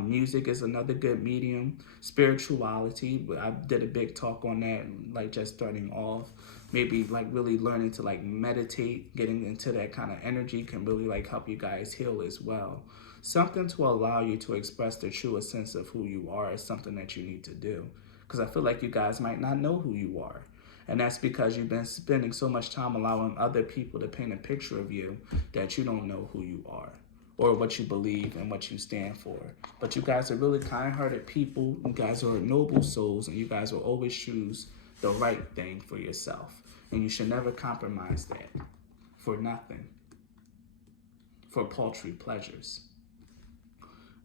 Music is another good medium. Spirituality, I did a big talk on that, like just starting off. Maybe like really learning to like meditate, getting into that kind of energy can really like help you guys heal as well. Something to allow you to express the truest sense of who you are is something that you need to do. Because I feel like you guys might not know who you are. And that's because you've been spending so much time allowing other people to paint a picture of you that you don't know who you are or what you believe and what you stand for. But you guys are really kind-hearted people. You guys are noble souls, and you guys will always choose the right thing for yourself. And you should never compromise that for nothing, for paltry pleasures.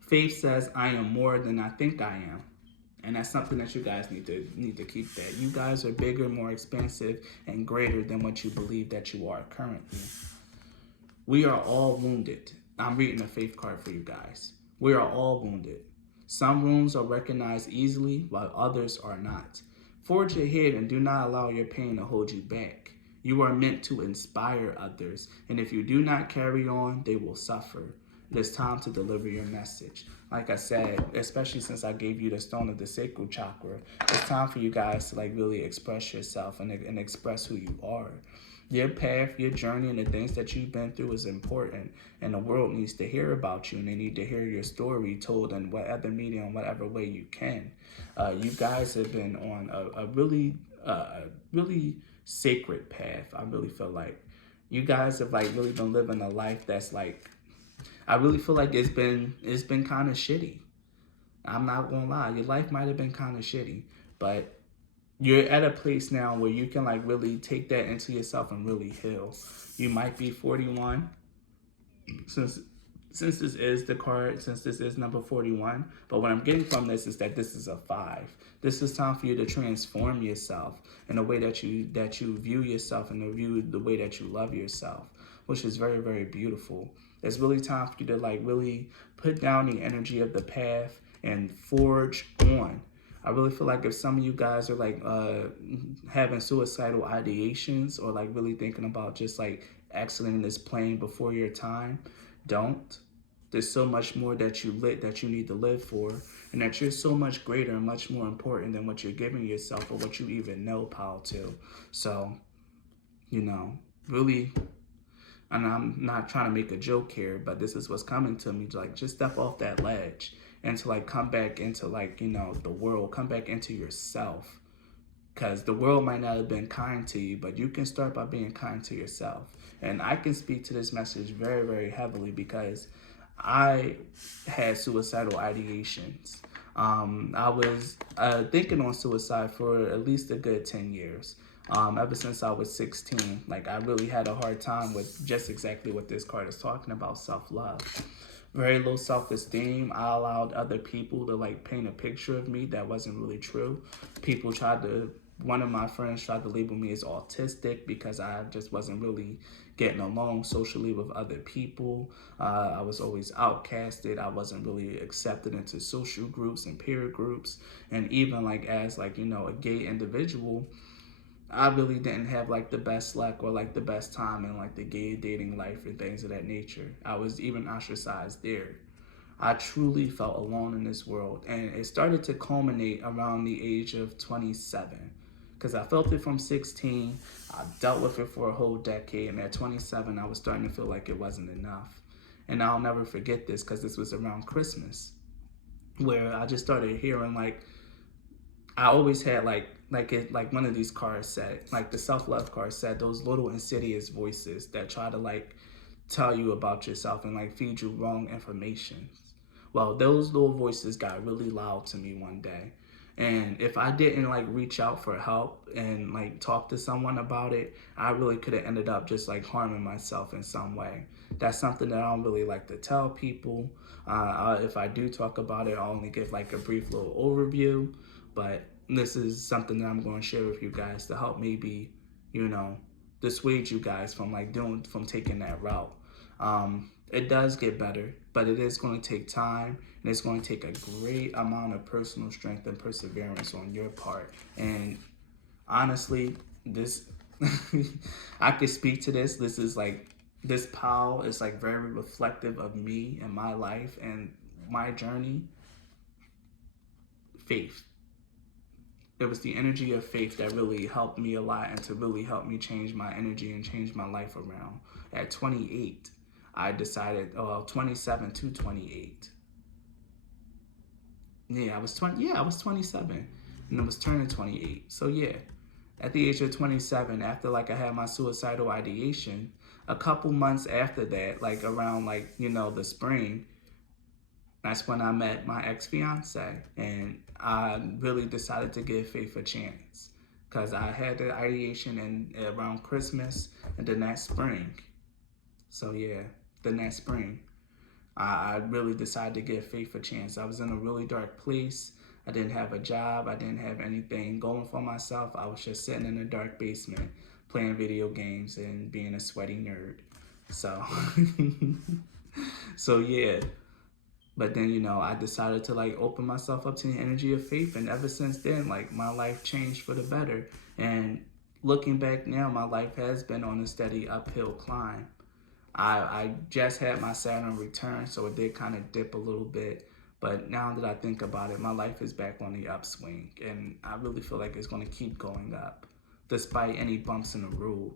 Faith says, I am more than I think I am. And that's something that you guys need to keep that. You guys are bigger, more expansive, and greater than what you believe that you are currently. We are all wounded. I'm reading a faith card for you guys. We are all wounded. Some wounds are recognized easily, while others are not. Forge ahead and do not allow your pain to hold you back. You are meant to inspire others, and if you do not carry on, they will suffer. It is time to deliver your message. Like I said, especially since I gave you the stone of the sacral chakra, it's time for you guys to like really express yourself and express who you are. Your path, your journey, and the things that you've been through is important, and the world needs to hear about you, and they need to hear your story told in whatever medium, whatever way you can. You guys have been on a really sacred path. I really feel like you guys have like really been living a life that's like, I really feel like it's been kind of shitty. I'm not gonna lie, your life might have been kind of shitty, but you're at a place now where you can like really take that into yourself and really heal. You might be 41, since this is the card, since this is number 41. But what I'm getting from this is that this is a 5. This is time for you to transform yourself in the way that you view yourself and the way that you love yourself, which is very, very beautiful. It's really time for you to like really put down the energy of the path and forge on. I really feel like if some of you guys are like having suicidal ideations or like really thinking about just like exiting this plane before your time, don't. There's so much more that you need to live for, and that you're so much greater and much more important than what you're giving yourself or what you even know how to. So, really, and I'm not trying to make a joke here, but this is what's coming to me. Like, just step off that ledge and to like come back into like, the world, come back into yourself. Because the world might not have been kind to you, but you can start by being kind to yourself. And I can speak to this message very, very heavily because I had suicidal ideations. I was thinking on suicide for at least a good 10 years. Ever since I was 16, like I really had a hard time with just exactly what this card is talking about, self-love. very low self-esteem. I allowed other people to like paint a picture of me that wasn't really true. People tried to One of my friends tried to label me as autistic because I just wasn't really getting along socially with other people. I was always outcasted. I wasn't really accepted into social groups and peer groups. And even like as like, a gay individual, I really didn't have like the best luck or like the best time in like the gay dating life and things of that nature. I was even ostracized there. I truly felt alone in this world, and it started to culminate around the age of 27. Because I felt it from 16, I dealt with it for a whole decade, and at 27, I was starting to feel like it wasn't enough. And I'll never forget this because this was around Christmas, where I just started hearing like I always had like one of these cards said, like the self-love card said, those little insidious voices that try to like tell you about yourself and like feed you wrong information. Well, those little voices got really loud to me one day. And if I didn't like reach out for help and like talk to someone about it, I really could have ended up just like harming myself in some way. That's something that I don't really like to tell people. If I do talk about it, I'll only give like a brief little overview. But this is something that I'm going to share with you guys to help maybe, dissuade you guys from from taking that route. It does get better, but it is going to take time, and it's going to take a great amount of personal strength and perseverance on your part. And honestly, this I could speak to this. This pile is like very reflective of me and my life and my journey. Faith. It was the energy of faith that really helped me a lot and to really help me change my energy and change my life around. At 28, I decided, 27 to 28. Yeah, I was 20. Yeah, I was 27, and I was turning 28. So yeah, at the age of 27, after like I had my suicidal ideation, a couple months after that, like around the spring, that's when I met my ex-fiance, and I really decided to give faith a chance because I had the ideation around Christmas and the next spring. So yeah, the next spring, I really decided to give faith a chance. I was in a really dark place. I didn't have a job. I didn't have anything going for myself. I was just sitting in a dark basement playing video games and being a sweaty nerd. So, so yeah. But then, I decided to like open myself up to the energy of faith. And ever since then, like my life changed for the better. And looking back now, my life has been on a steady uphill climb. I just had my Saturn return, so it did kind of dip a little bit. But now that I think about it, my life is back on the upswing. And I really feel like it's going to keep going up despite any bumps in the road.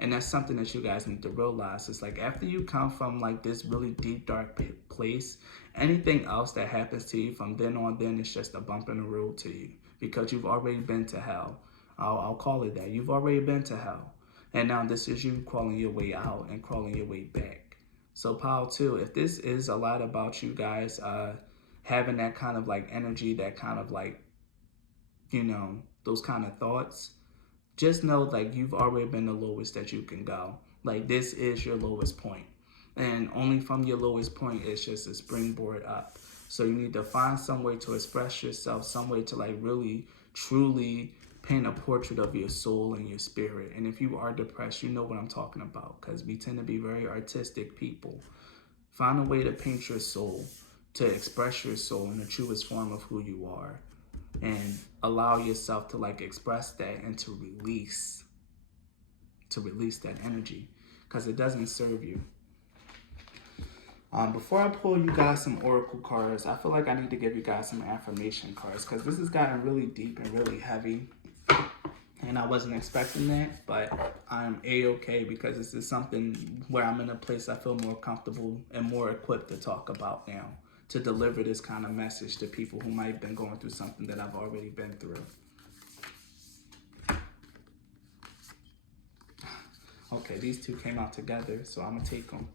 And that's something that you guys need to realize. It's like after you come from like this really deep, dark place, anything else that happens to you from then on, then it's just a bump in the road to you because you've already been to hell. I'll call it that. You've already been to hell. And now this is you crawling your way out and crawling your way back. So Pile 2, if this is a lot about you guys having that kind of like energy, that kind of like, those kind of thoughts, just know like you've already been the lowest that you can go. Like this is your lowest point. And only from your lowest point it's just a springboard up. So you need to find some way to express yourself, some way to like really truly paint a portrait of your soul and your spirit. And if you are depressed, you know what I'm talking about because we tend to be very artistic people. Find a way to paint your soul, to express your soul in the truest form of who you are, and allow yourself to like express that and to release that energy because it doesn't serve you. Before I pull you guys some oracle cards, I feel like I need to give you guys some affirmation cards because this has gotten really deep and really heavy, and I wasn't expecting that, but I'm a-okay because this is something where I'm in a place I feel more comfortable and more equipped to talk about now, to deliver this kind of message to people who might have been going through something that I've already been through. Okay, these two came out together, so I'm gonna take them.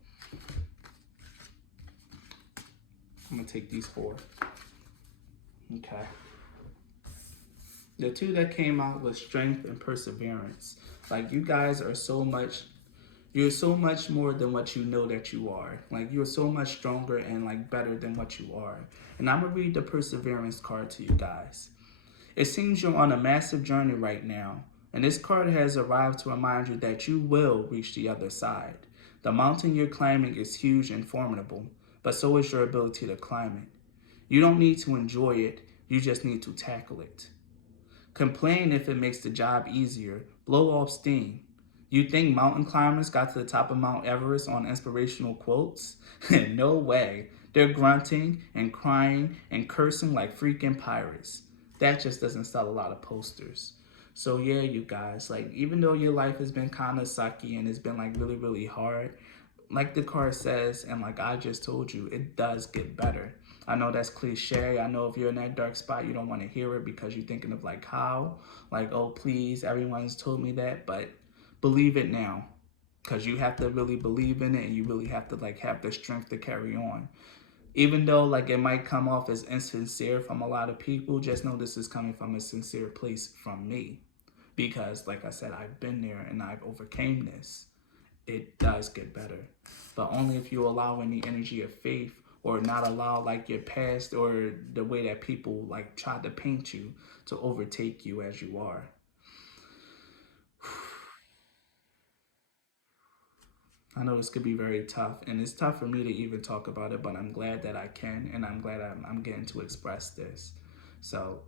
I'm gonna take these 4. Okay. The 2 that came out was strength and perseverance. Like you guys are so much You're so much more than what you know that you are. Like, you're so much stronger and like better than what you are. And I'm gonna read the perseverance card to you guys. It seems you're on a massive journey right now, and this card has arrived to remind you that you will reach the other side. The mountain you're climbing is huge and formidable, but so is your ability to climb it. You don't need to enjoy it, you just need to tackle it. Complain if it makes the job easier. Blow off steam. You think mountain climbers got to the top of Mount Everest on inspirational quotes? No way. They're grunting and crying and cursing like freaking pirates. That just doesn't sell a lot of posters. So yeah, you guys, like even though your life has been kind of sucky and it's been like really, really hard, like the card says, and like I just told you, it does get better. I know that's cliche. I know if you're in that dark spot, you don't want to hear it because you're thinking of like how, like, oh, please, everyone's told me that, but believe it now because you have to really believe in it and you really have to like have the strength to carry on. Even though like it might come off as insincere from a lot of people, just know this is coming from a sincere place from me because like I said, I've been there and I've overcame this. It does get better, but only if you allow any energy of faith or not allow like your past or the way that people like try to paint you to overtake you as you are. I know this could be very tough, and it's tough for me to even talk about it, but I'm glad that I can, and I'm glad I'm getting to express this. So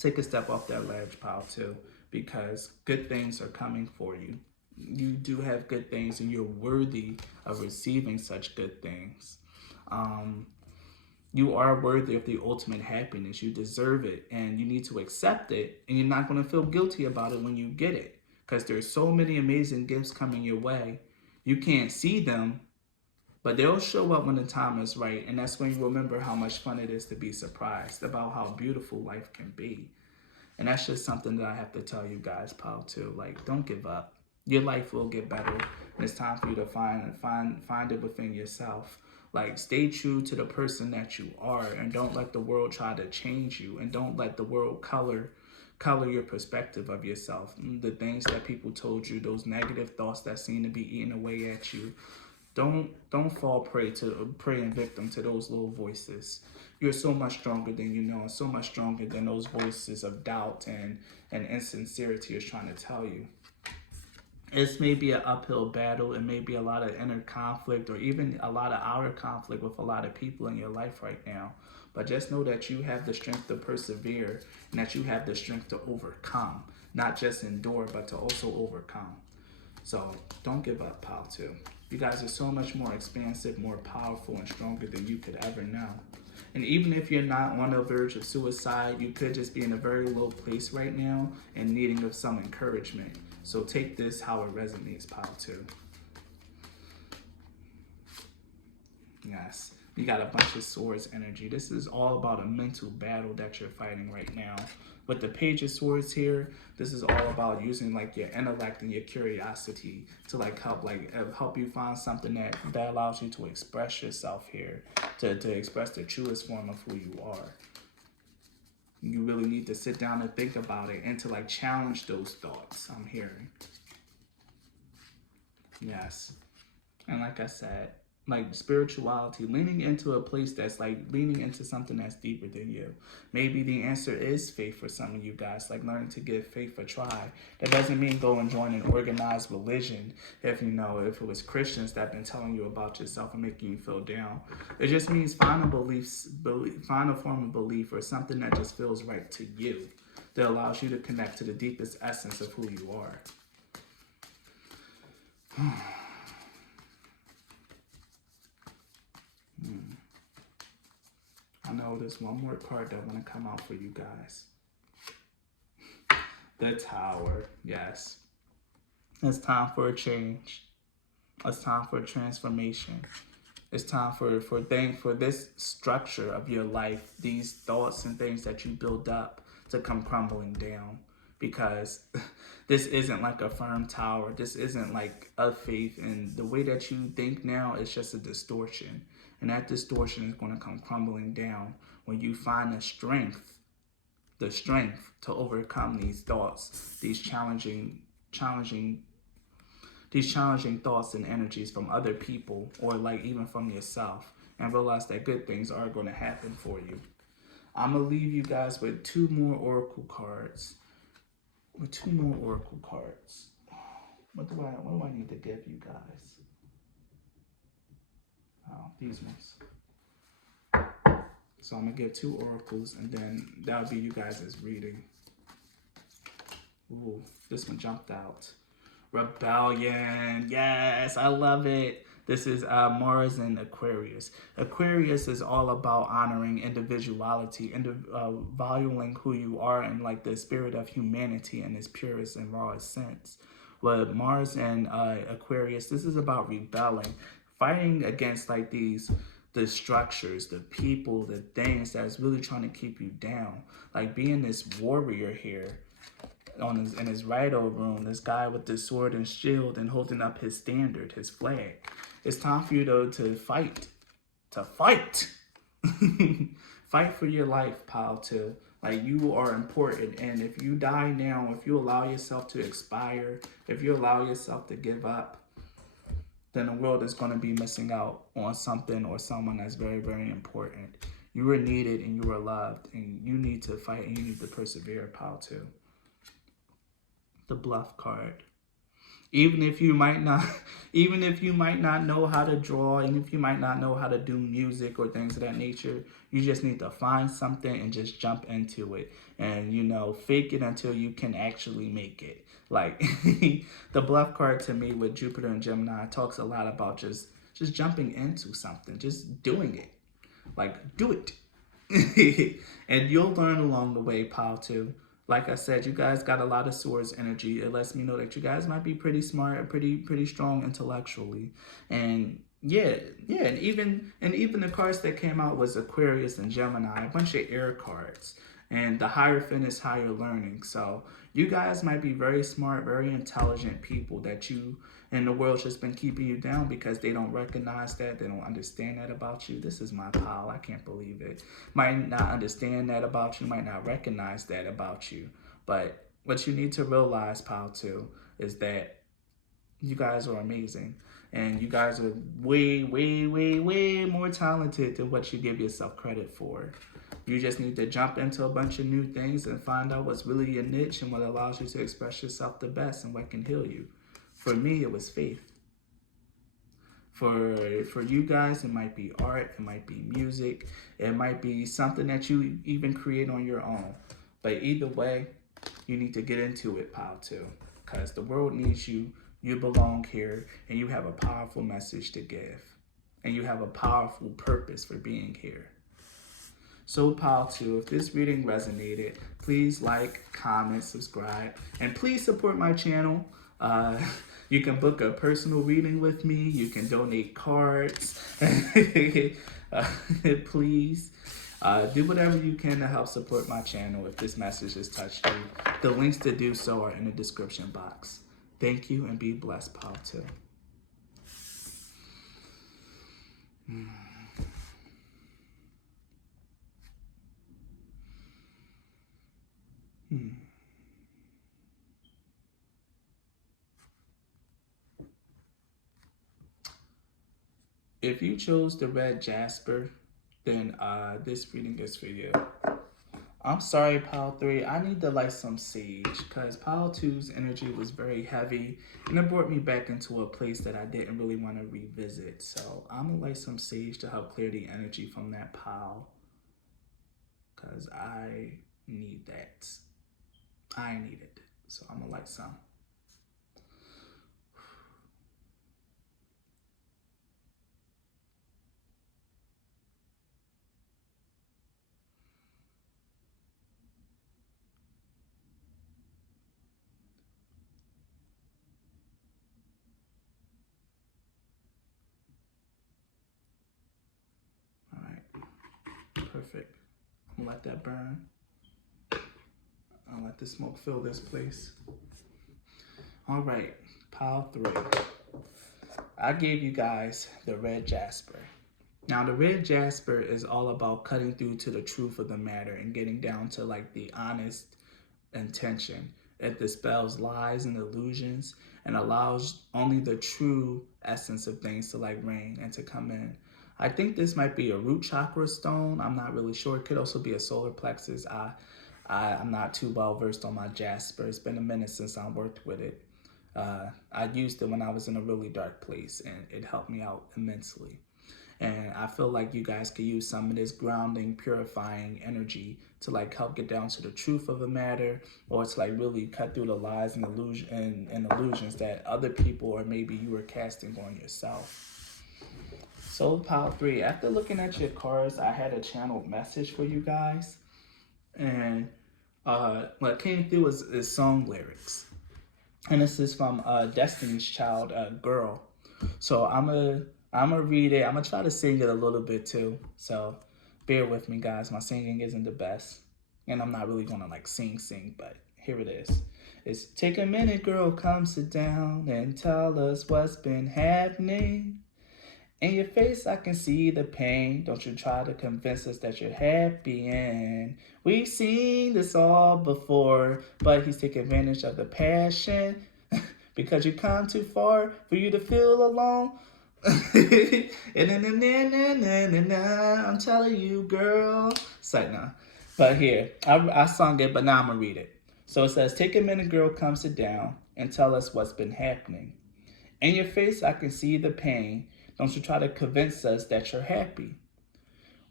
take a step off that ledge, pal, too, because good things are coming for you. You do have good things, and you're worthy of receiving such good things. Um, you are worthy of the ultimate happiness. You deserve it, and you need to accept it, and you're not going to feel guilty about it when you get it, because there's so many amazing gifts coming your way. You can't see them, but they'll show up when the time is right, and that's when you remember how much fun it is to be surprised about how beautiful life can be. And that's just something that I have to tell you guys, pal, too. Like, don't give up. Your life will get better. And it's time for you to find it within yourself. Like, stay true to the person that you are, and don't let the world try to change you, and don't let the world color your perspective of yourself. The things that people told you, those negative thoughts that seem to be eating away at you. Don't fall prey and victim to those little voices. You're so much stronger than you know, and so much stronger than those voices of doubt and insincerity is trying to tell you. It's maybe an uphill battle. It may be a lot of inner conflict or even a lot of outer conflict with a lot of people in your life right now. But just know that you have the strength to persevere and that you have the strength to overcome, not just endure, but to also overcome. So don't give up, pal, too. You guys are so much more expansive, more powerful, and stronger than you could ever know. And even if you're not on the verge of suicide, you could just be in a very low place right now and needing of some encouragement. So take this how it resonates, pal, too. Yes. You got a bunch of swords energy. This is all about a mental battle that you're fighting right now. With the page of swords here, this is all about using like your intellect and your curiosity to help you find something that allows you to express yourself here, to express the truest form of who you are. You really need to sit down and think about it and to like challenge those thoughts I'm hearing. Yes. And like I said, like spirituality, leaning into a place that's like leaning into something that's deeper than you. Maybe the answer is faith for some of you guys, like learning to give faith a try. That doesn't mean go and join an organized religion if it was Christians that have been telling you about yourself and making you feel down. It just means find a form of belief or something that just feels right to you, that allows you to connect to the deepest essence of who you are. I know there's one more card that I want to come out for you guys. The Tower. Yes. It's time for a change. It's time for a transformation. It's time for this structure of your life, these thoughts and things that you build up to come crumbling down. Because this isn't like a firm tower. This isn't like a faith. And the way that you think now is just a distortion. And that distortion is going to come crumbling down when you find the strength to overcome these thoughts, these challenging these challenging thoughts and energies from other people or like even from yourself, and realize that good things are going to happen for you. I'm going to leave you guys with two more oracle cards. With two more oracle cards. What do I need to give you guys? Oh, these ones. So I'm gonna give two oracles, and then that'll be you guys' reading. Ooh, this one jumped out. Rebellion. Yes, I love it. This is Mars and Aquarius. Aquarius is all about honoring individuality and valuing who you are in like the spirit of humanity in its purest and rawest sense. With Mars and Aquarius, this is about rebelling, fighting against like the structures, the people, the things that's really trying to keep you down. Like being this warrior here in his right room, this guy with the sword and shield and holding up his standard, his flag. It's time for you to fight. To fight. Fight for your life, pal, too. Like, you are important, and if you die now, if you allow yourself to expire, if you allow yourself to give up, then the world is going to be missing out on something or someone that's very, very important. You are needed and you are loved, and you need to fight and you need to persevere, pal, too. The bluff card. Even if you might not know how to draw, and if you might not know how to do music or things of that nature, you just need to find something and just jump into it, and fake it until you can actually make it. Like the bluff card to me with Jupiter and Gemini talks a lot about just jumping into something, just doing it. Like, do it. And you'll learn along the way, pal, too. Like I said, you guys got a lot of swords energy. It lets me know that you guys might be pretty smart and pretty strong intellectually. And and even the cards that came out was Aquarius and Gemini, a bunch of air cards. And the Hierophant is higher learning. So you guys might be very smart, very intelligent people that you and the world's just been keeping you down because they don't recognize that. They don't understand that about you. This is my pal. I can't believe it. Might not understand that about you. Might not recognize that about you. But what you need to realize, pal, too, is that you guys are amazing. And you guys are way, way, way, way more talented than what you give yourself credit for. You just need to jump into a bunch of new things and find out what's really your niche and what allows you to express yourself the best and what can heal you. For me, it was faith. For you guys, it might be art, it might be music, it might be something that you even create on your own. But either way, you need to get into it, pal, too. Because the world needs you, you belong here, and you have a powerful message to give. And you have a powerful purpose for being here. So, pal, too, if this reading resonated, please like, comment, subscribe, and please support my channel. You can book a personal reading with me. You can donate cards. Please do whatever you can to help support my channel if this message has touched you. The links to do so are in the description box. Thank you and be blessed, pal, too. If you chose the red jasper, then this reading is for you. I'm sorry, Pile 3. I need to light some sage because Pile 2's energy was very heavy and it brought me back into a place that I didn't really want to revisit. So I'm going to light some sage to help clear the energy from that pile because I need that. I need it. So I'm going to light some. Perfect. I'm gonna let that burn. I'll let the smoke fill this place. All right, pile 3. I gave you guys the red jasper. Now the red jasper is all about cutting through to the truth of the matter and getting down to like the honest intention. It dispels lies and illusions and allows only the true essence of things to like reign and to come in. I think this might be a root chakra stone. I'm not really sure. It could also be a solar plexus. I'm not too well versed on my jasper. It's been a minute since I worked with it. I used it when I was in a really dark place, and it helped me out immensely. And I feel like you guys could use some of this grounding, purifying energy to like help get down to the truth of a matter, or to like really cut through the lies and and illusions that other people or maybe you were casting on yourself. So pile three, after looking at your cards, I had a channeled message for you guys. And what came through is song lyrics. And this is from Destiny's Child, Girl. So I'm gonna read it. I'm gonna try to sing it a little bit too. So bear with me, guys. My singing isn't the best, and I'm not really gonna like sing, but here it is. It's take a minute, girl, come sit down and tell us what's been happening. In your face, I can see the pain. Don't you try to convince us that you're happy. And we've seen this all before, but he's taking advantage of the passion because you come too far for you to feel alone. I'm telling you, girl. It's like, nah. But here, I sung it, but now I'm going to read it. So it says, take a minute, girl, come sit down and tell us what's been happening. In your face, I can see the pain. Don't you try to convince us that you're happy.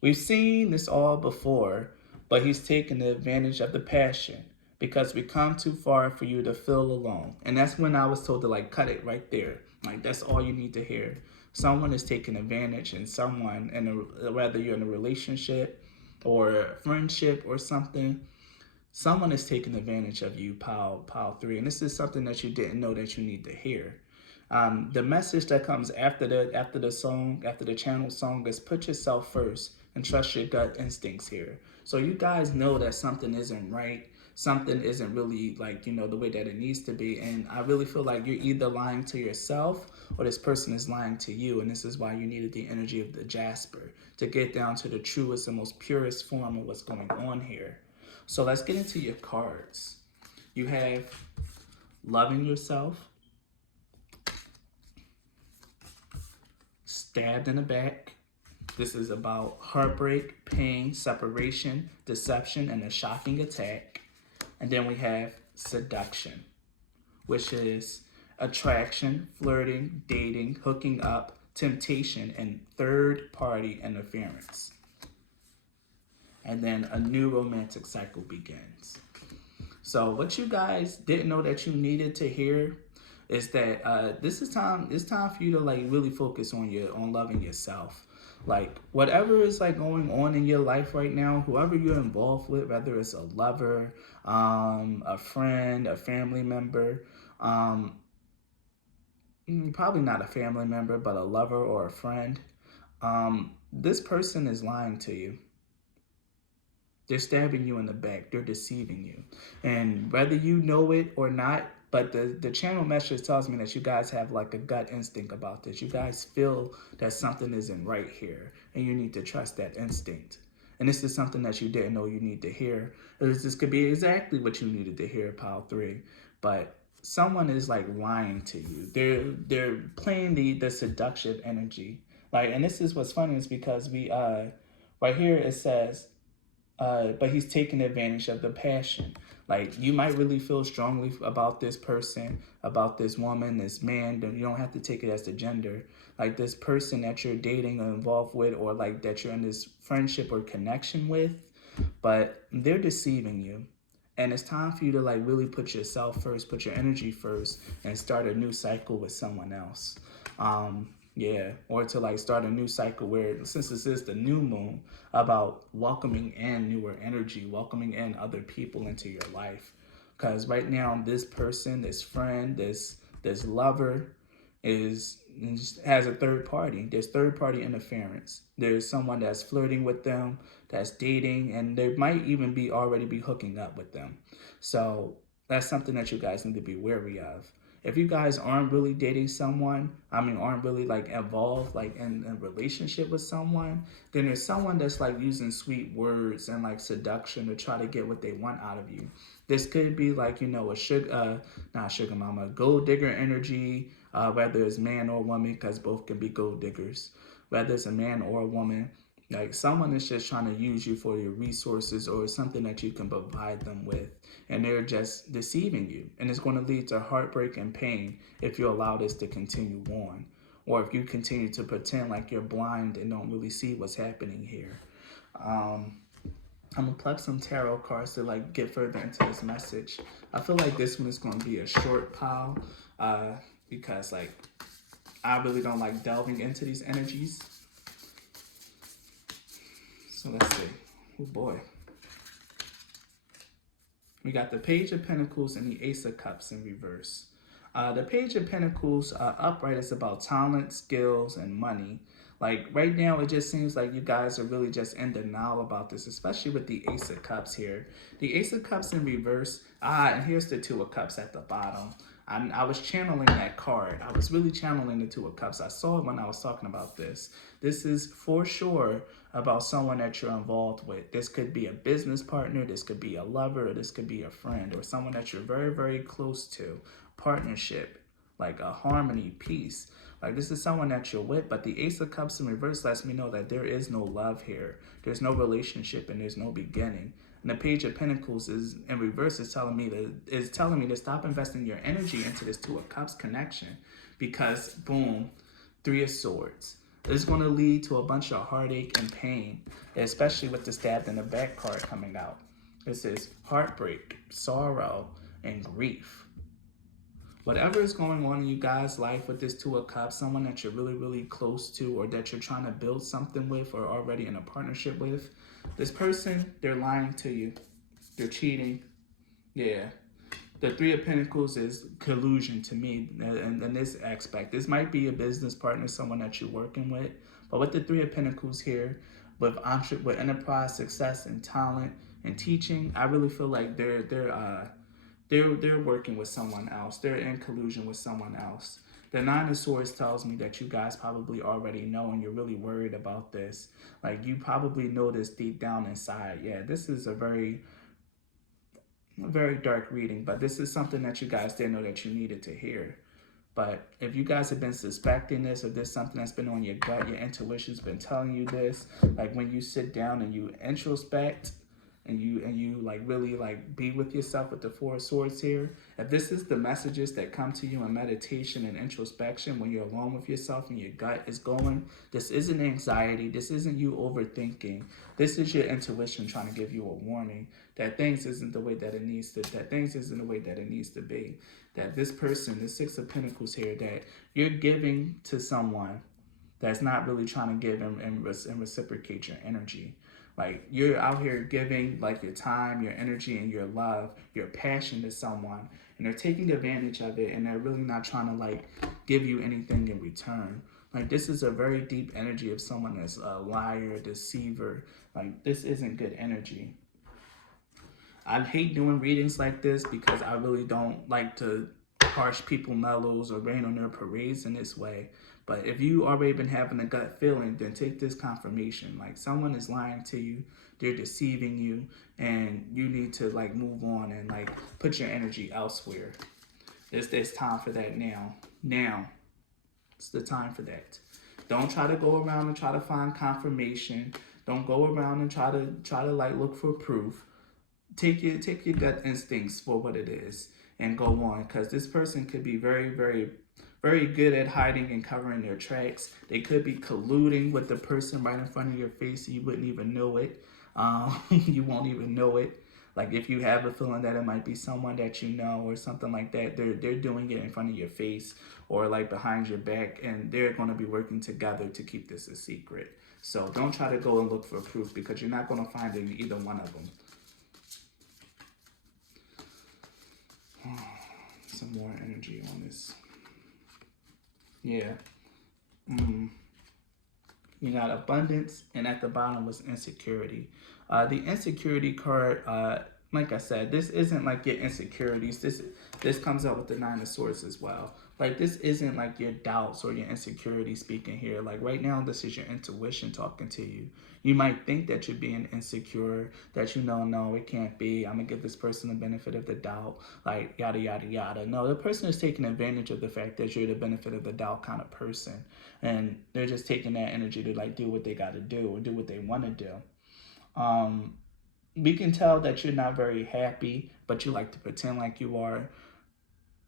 We've seen this all before, but he's taking advantage of the passion because we come too far for you to feel alone. And that's when I was told to like cut it right there. Like that's all you need to hear. Someone is taking advantage, and someone, whether you're in a relationship or a friendship or something, someone is taking advantage of you, pile three. And this is something that you didn't know that you need to hear. The message that comes after the channel song is put yourself first and trust your gut instincts here. So you guys know that something isn't right, something isn't really like, the way that it needs to be. And I really feel like you're either lying to yourself or this person is lying to you. And this is why you needed the energy of the Jasper to get down to the truest and most purest form of what's going on here. So let's get into your cards. You have loving yourself, stabbed in the back. This is about heartbreak, pain, separation, deception, and a shocking attack. And then we have seduction, which is attraction, flirting, dating, hooking up, temptation, and third party interference. And then a new romantic cycle begins. So what you guys didn't know that you needed to hear is that this is time. It's time for you to like really focus on loving yourself. Like whatever is like going on in your life right now, whoever you're involved with, whether it's a lover, a friend, a family member, probably not a family member, but a lover or a friend. This person is lying to you. They're stabbing you in the back. They're deceiving you. And whether you know it or not, but the channel message tells me that you guys have like a gut instinct about this. You guys feel that something isn't right here, and you need to trust that instinct. And this is something that you didn't know you need to hear. This could be exactly what you needed to hear, pile three. But someone is like lying to you. They're playing the seductive energy. Like, and this is what's funny is because we right here it says but he's taking advantage of the passion. Like you might really feel strongly about this person, about this woman, this man. You don't have to take it as the gender. Like this person that you're dating or involved with, or like that you're in this friendship or connection with, but they're deceiving you. And it's time for you to like really put yourself first, put your energy first, and start a new cycle with someone else. Yeah, or to like start a new cycle where, since this is the new moon, about welcoming in newer energy, welcoming in other people into your life. Because right now, this person, this friend, this lover has a third party. There's third party interference. There's someone that's flirting with them, that's dating, and they might even be already be hooking up with them. So that's something that you guys need to be wary of. If you guys aren't really dating someone, I mean, aren't really like involved like in a relationship with someone, then there's someone that's like using sweet words and like seduction to try to get what they want out of you. This could be like, you know, a sugar, not sugar mama, gold digger energy, whether it's man or woman, because both can be gold diggers. Whether it's a man or a woman, like someone is just trying to use you for your resources or something that you can provide them with, and they're just deceiving you. And it's going to lead to heartbreak and pain if you allow this to continue on, or if you continue to pretend like you're blind and don't really see what's happening here. Um, I'm gonna pluck some tarot cards to like get further into this message. I feel like this one is gonna be a short pile, uh, because like I really don't like delving into these energies. So let's see. Oh boy. We got the Page of Pentacles and the Ace of Cups in reverse. The Page of Pentacles upright is about talent, skills, and money. Like right now, it just seems like you guys are really just in denial about this, especially with the Ace of Cups here. The Ace of Cups in reverse. And here's the Two of Cups at the bottom. I was channeling that card. I was really channeling the Two of Cups. I saw it when I was talking about this. This is for sure about someone that you're involved with. This could be a business partner, this could be a lover, or this could be a friend, or someone that you're very, very close to. Partnership, like a harmony, peace. Like this is someone that you're with, but the Ace of Cups in reverse lets me know that there is no love here. There's no relationship and there's no beginning. And the Page of Pentacles is in reverse is telling me to stop investing your energy into this Two of Cups connection, because boom, Three of Swords. This is going to lead to a bunch of heartache and pain, especially with the stabbed in the back card coming out. This is heartbreak, sorrow, and grief. Whatever is going on in you guys' life with this Two of Cups, someone that you're really, really close to or that you're trying to build something with or already in a partnership with, this person, they're lying to you. They're cheating. Yeah. The Three of Pentacles is collusion to me in this aspect. This might be a business partner, someone that you're working with. But with the Three of Pentacles here, with enterprise, success, and talent and teaching, I really feel like they're working with someone else. They're in collusion with someone else. The Nine of Swords tells me that you guys probably already know and you're really worried about this. Like you probably know this deep down inside. Yeah, this is a very dark reading, but this is something that you guys didn't know that you needed to hear. But if you guys have been suspecting this, or there's something that's been on your gut, your intuition's been telling you this, like when you sit down and you introspect and you like really like be with yourself with the Four of Swords here, if this is the messages that come to you in meditation and introspection when you're alone with yourself and your gut is going, this isn't anxiety, this isn't you overthinking, this is your intuition trying to give you a warning that things isn't the way that it needs to, that things isn't the way that it needs to be. That this person, the Six of Pentacles here, that you're giving to someone that's not really trying to give and reciprocate your energy. Like you're out here giving like your time, your energy, and your love, your passion to someone, and they're taking advantage of it, and they're really not trying to like give you anything in return. Like this is a very deep energy of someone that's a liar, a deceiver. Like this isn't good energy. I hate doing readings like this because I really don't like to harsh people mellows or rain on their parades in this way. But if you already been having a gut feeling, then take this confirmation. Like someone is lying to you, they're deceiving you, and you need to like move on and like put your energy elsewhere. It's time for that now. Now, it's the time for that. Don't try to go around and try to find confirmation. Don't go around and try to like look for proof. Take your gut instincts for what it is and go on, because this person could be very, very, very good at hiding and covering their tracks. They could be colluding with the person right in front of your face and you wouldn't even know it. You won't even know it. Like if you have a feeling that it might be someone that you know or something like that, they're doing it in front of your face or like behind your back, and they're going to be working together to keep this a secret. So don't try to go and look for proof, because you're not going to find it in either one of them. Some more energy on this. Yeah. You got abundance, and at the bottom was insecurity. The insecurity card like I said, this isn't like your insecurities. This comes up with the Nine of Swords as well. Like this isn't like your doubts or your insecurities speaking here. Like right now, this is your intuition talking to you. You might think that you're being insecure, that you know, no, it can't be. I'm gonna give this person the benefit of the doubt, like yada yada yada. No, the person is taking advantage of the fact that you're the benefit of the doubt kind of person, and they're just taking that energy to like do what they got to do or do what they want to do. Um, we can tell that you're not very happy, but you like to pretend like you are.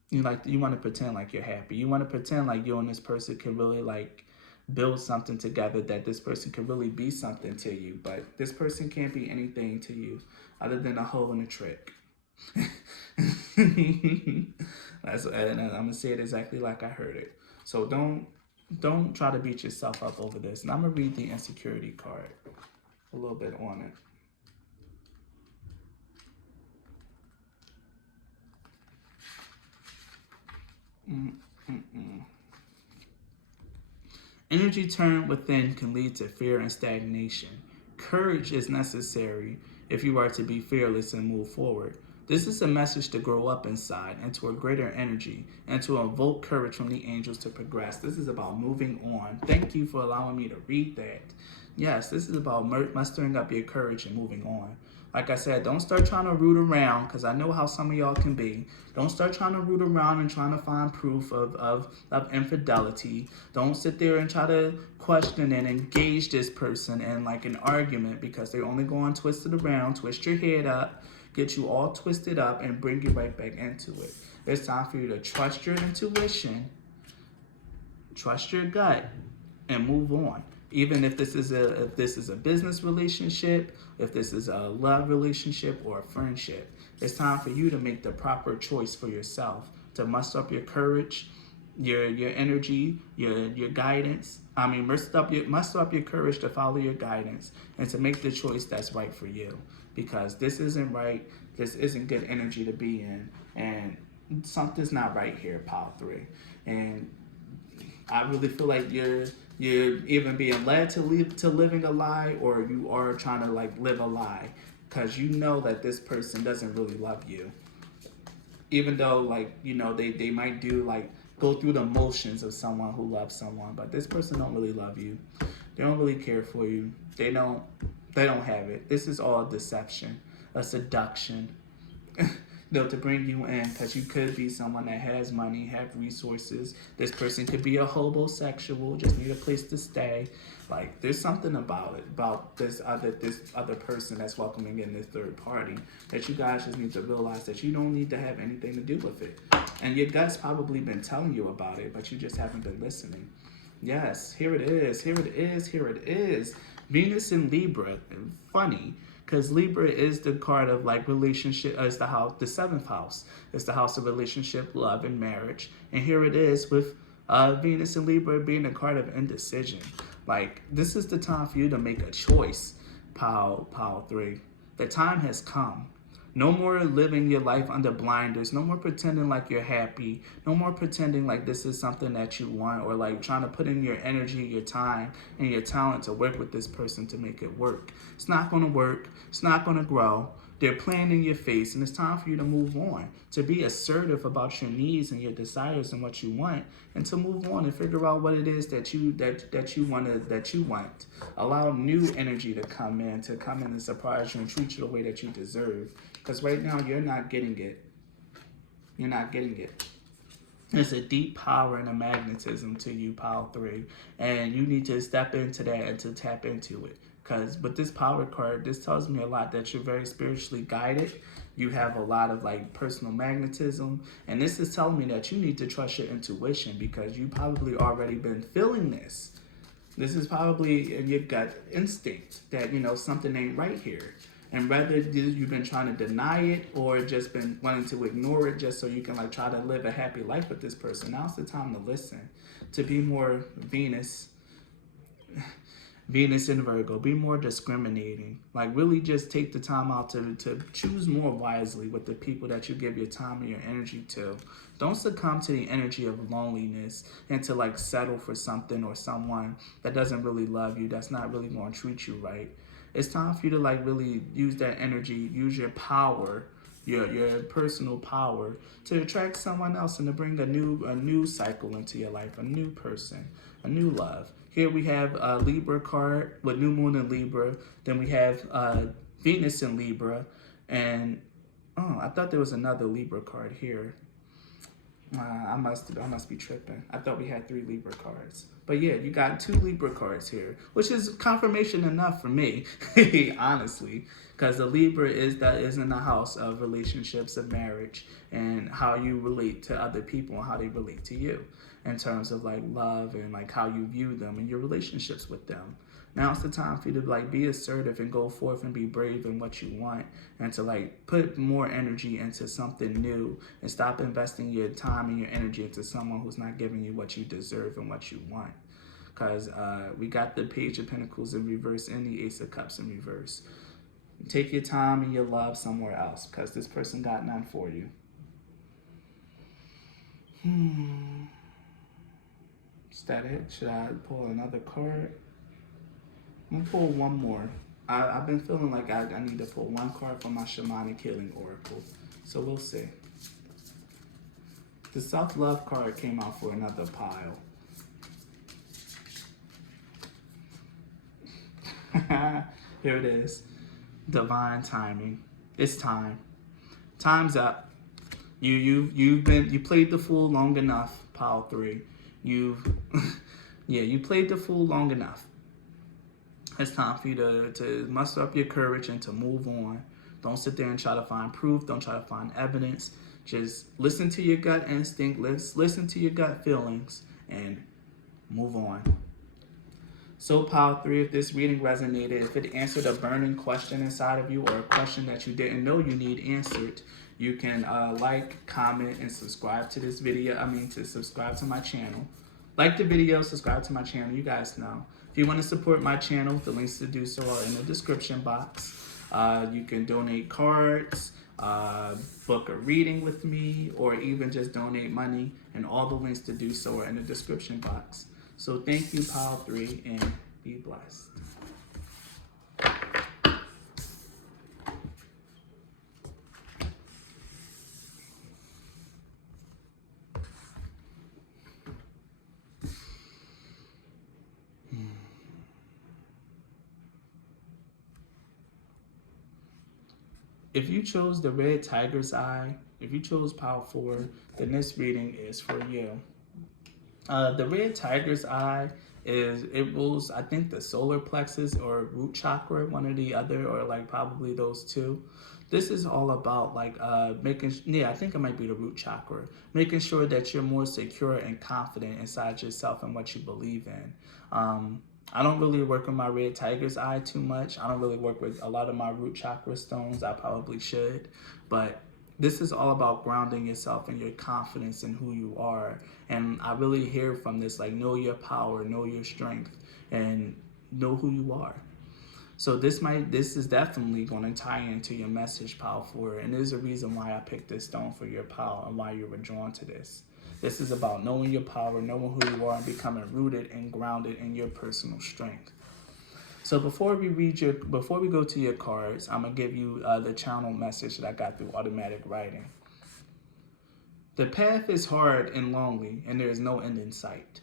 You want to pretend like you're happy. You want to pretend like you and this person can really like build something together, that this person can really be something to you, but this person can't be anything to you other than a hole in a trick. And I'm gonna say it exactly like I heard it. So don't try to beat yourself up over this. And I'm gonna read the insecurity card a little bit on it. Mm-mm-mm. Energy turned within can lead to fear and stagnation. Courage is necessary if you are to be fearless and move forward. This is a message to grow up inside and to a greater energy and to invoke courage from the angels to progress. This is about moving on. Thank you for allowing me to read that. Yes, this is about mustering up your courage and moving on. Like I said, don't start trying to root around, because I know how some of y'all can be. Don't start trying to root around and trying to find proof of infidelity. Don't sit there and try to question and engage this person in like an argument, because they're only going to twist it around, twist your head up, get you all twisted up, and bring you right back into it. It's time for you to trust your intuition, trust your gut, and move on. Even if this is a business relationship, if this is a love relationship or a friendship, it's time for you to make the proper choice for yourself, to muster up your courage, your energy, your guidance. I mean, muster up your courage to follow your guidance and to make the choice that's right for you. Because this isn't right. This isn't good energy to be in, and something's not right here, pile three. And I really feel like you're even being led to living a lie, or you are trying to like live a lie, because you know that this person doesn't really love you. Even though like they might do like go through the motions of someone who loves someone, but this person don't really love you. They don't really care for you. They don't have it. This is all deception, a seduction. To bring you in, because you could be someone that has money, have resources. This person could be a hobosexual, just need a place to stay. Like there's something about this other person that's welcoming in this third party, that you guys just need to realize that you don't need to have anything to do with it. And your gut's probably been telling you about it, but you just haven't been listening. Yes, here it is. Here it is. Here it is. Venus in Libra. Funny, because Libra is the card of like relationship. It's the house, the seventh house. It's the house of relationship, love, and marriage. And here it is with Venus in Libra being a card of indecision. Like this is the time for you to make a choice. Pile three. The time has come. No more living your life under blinders. No more pretending like you're happy. No more pretending like this is something that you want, or like trying to put in your energy, your time, and your talent to work with this person to make it work. It's not going to work. It's not going to grow. They're playing in your face, and it's time for you to move on, to be assertive about your needs and your desires and what you want, and to move on and figure out what it is that you want. Allow new energy to come in and surprise you and treat you the way that you deserve. Because right now you're not getting it. You're not getting it. There's a deep power and a magnetism to you, pile three, and you need to step into that and to tap into it. Because with this power card, this tells me a lot that you're very spiritually guided. You have a lot of like personal magnetism, and this is telling me that you need to trust your intuition, because you probably already been feeling this. This is probably in your gut instinct that something ain't right here. And whether you've been trying to deny it or just been wanting to ignore it just so you can like try to live a happy life with this person, now's the time to listen, to be more Venus in Virgo, be more discriminating. Like really just take the time out to choose more wisely with the people that you give your time and your energy to. Don't succumb to the energy of loneliness and to like settle for something or someone that doesn't really love you, that's not really going to treat you right. It's time for you to like really use that energy, use your power, your personal power to attract someone else and to bring a new cycle into your life, a new person, a new love. Here we have a Libra card with new moon in Libra. Then we have Venus in Libra, and oh, I thought there was another Libra card here. I must be tripping. I thought we had 3 Libra cards. But yeah, you got 2 Libra cards here, which is confirmation enough for me, honestly, because the Libra is in the house of relationships, of marriage, and how you relate to other people and how they relate to you, in terms of like love and like how you view them and your relationships with them. Now it's the time for you to like be assertive and go forth and be brave in what you want, and to like put more energy into something new and stop investing your time and your energy into someone who's not giving you what you deserve and what you want. Because we got the Page of Pentacles in reverse and the Ace of Cups in reverse. Take your time and your love somewhere else, because this person got none for you. Is that it? Should I pull another card? I'm gonna pull one more. I've been feeling like I need to pull one card from my Shamanic Healing Oracle. So we'll see. The Self-Love card came out for another pile. Here it is. Divine timing. It's time. Time's up. You played the fool long enough, pile 3. You played the fool long enough. It's time for you to muster up your courage and to move on. Don't sit there and try to find proof. Don't try to find evidence. Just listen to your gut instinct. Listen to your gut feelings and move on. So pile 3, if this reading resonated, if it answered a burning question inside of you or a question that you didn't know you need answered, you can like, comment, and subscribe to this video. To subscribe to my channel. Like the video, subscribe to my channel, you guys know. If you want to support my channel, the links to do so are in the description box. You can donate cards, book a reading with me, or even just donate money, and all the links to do so are in the description box. So thank you, pile 3, and be blessed. If you chose the Red Tiger's Eye, if you chose pile 4, then this reading is for you. The Red Tiger's Eye it rules, I think, the solar plexus or root chakra, one or the other, or like probably those two. This is all about like I think it might be the root chakra, making sure that you're more secure and confident inside yourself and what you believe in. I don't really work with my Red Tiger's Eye too much. I don't really work with a lot of my root chakra stones. I probably should, but this is all about grounding yourself and your confidence in who you are. And I really hear from this, like, know your power, know your strength, and know who you are. So this is definitely going to tie into your message, pile 4. And there's a reason why I picked this stone for your pile and why you were drawn to this. This is about knowing your power, knowing who you are, and becoming rooted and grounded in your personal strength. So before we go to your cards, I'm gonna give you the channel message that I got through automatic writing. The path is hard and lonely, and there is no end in sight.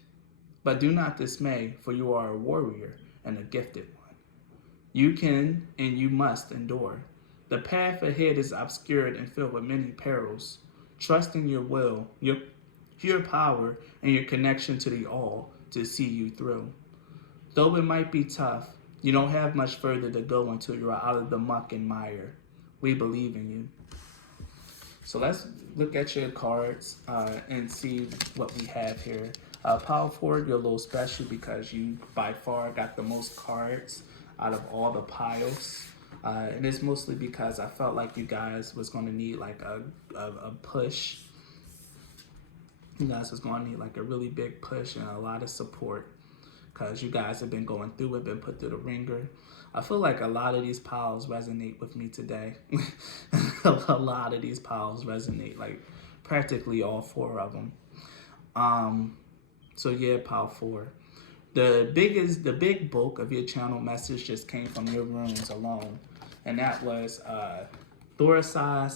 But do not dismay, for you are a warrior and a gifted one. You can and you must endure. The path ahead is obscured and filled with many perils. Trust in your will, your power, and your connection to the all to see you through. Though it might be tough, you don't have much further to go until you're out of the muck and mire. We believe in you. So let's look at your cards and see what we have here. Pile 4, you're a little special because you by far got the most cards out of all the piles. And it's mostly because I felt like you guys was going to need like a push. You guys was going to need like a really big push and a lot of support, because you guys have been going through it, been put through the ringer. I feel like a lot of these piles resonate with me today. A lot of these piles resonate, like practically all 4 of them. So yeah, pile 4. the big bulk of your channel message just came from your runes alone, and that was Thoracize,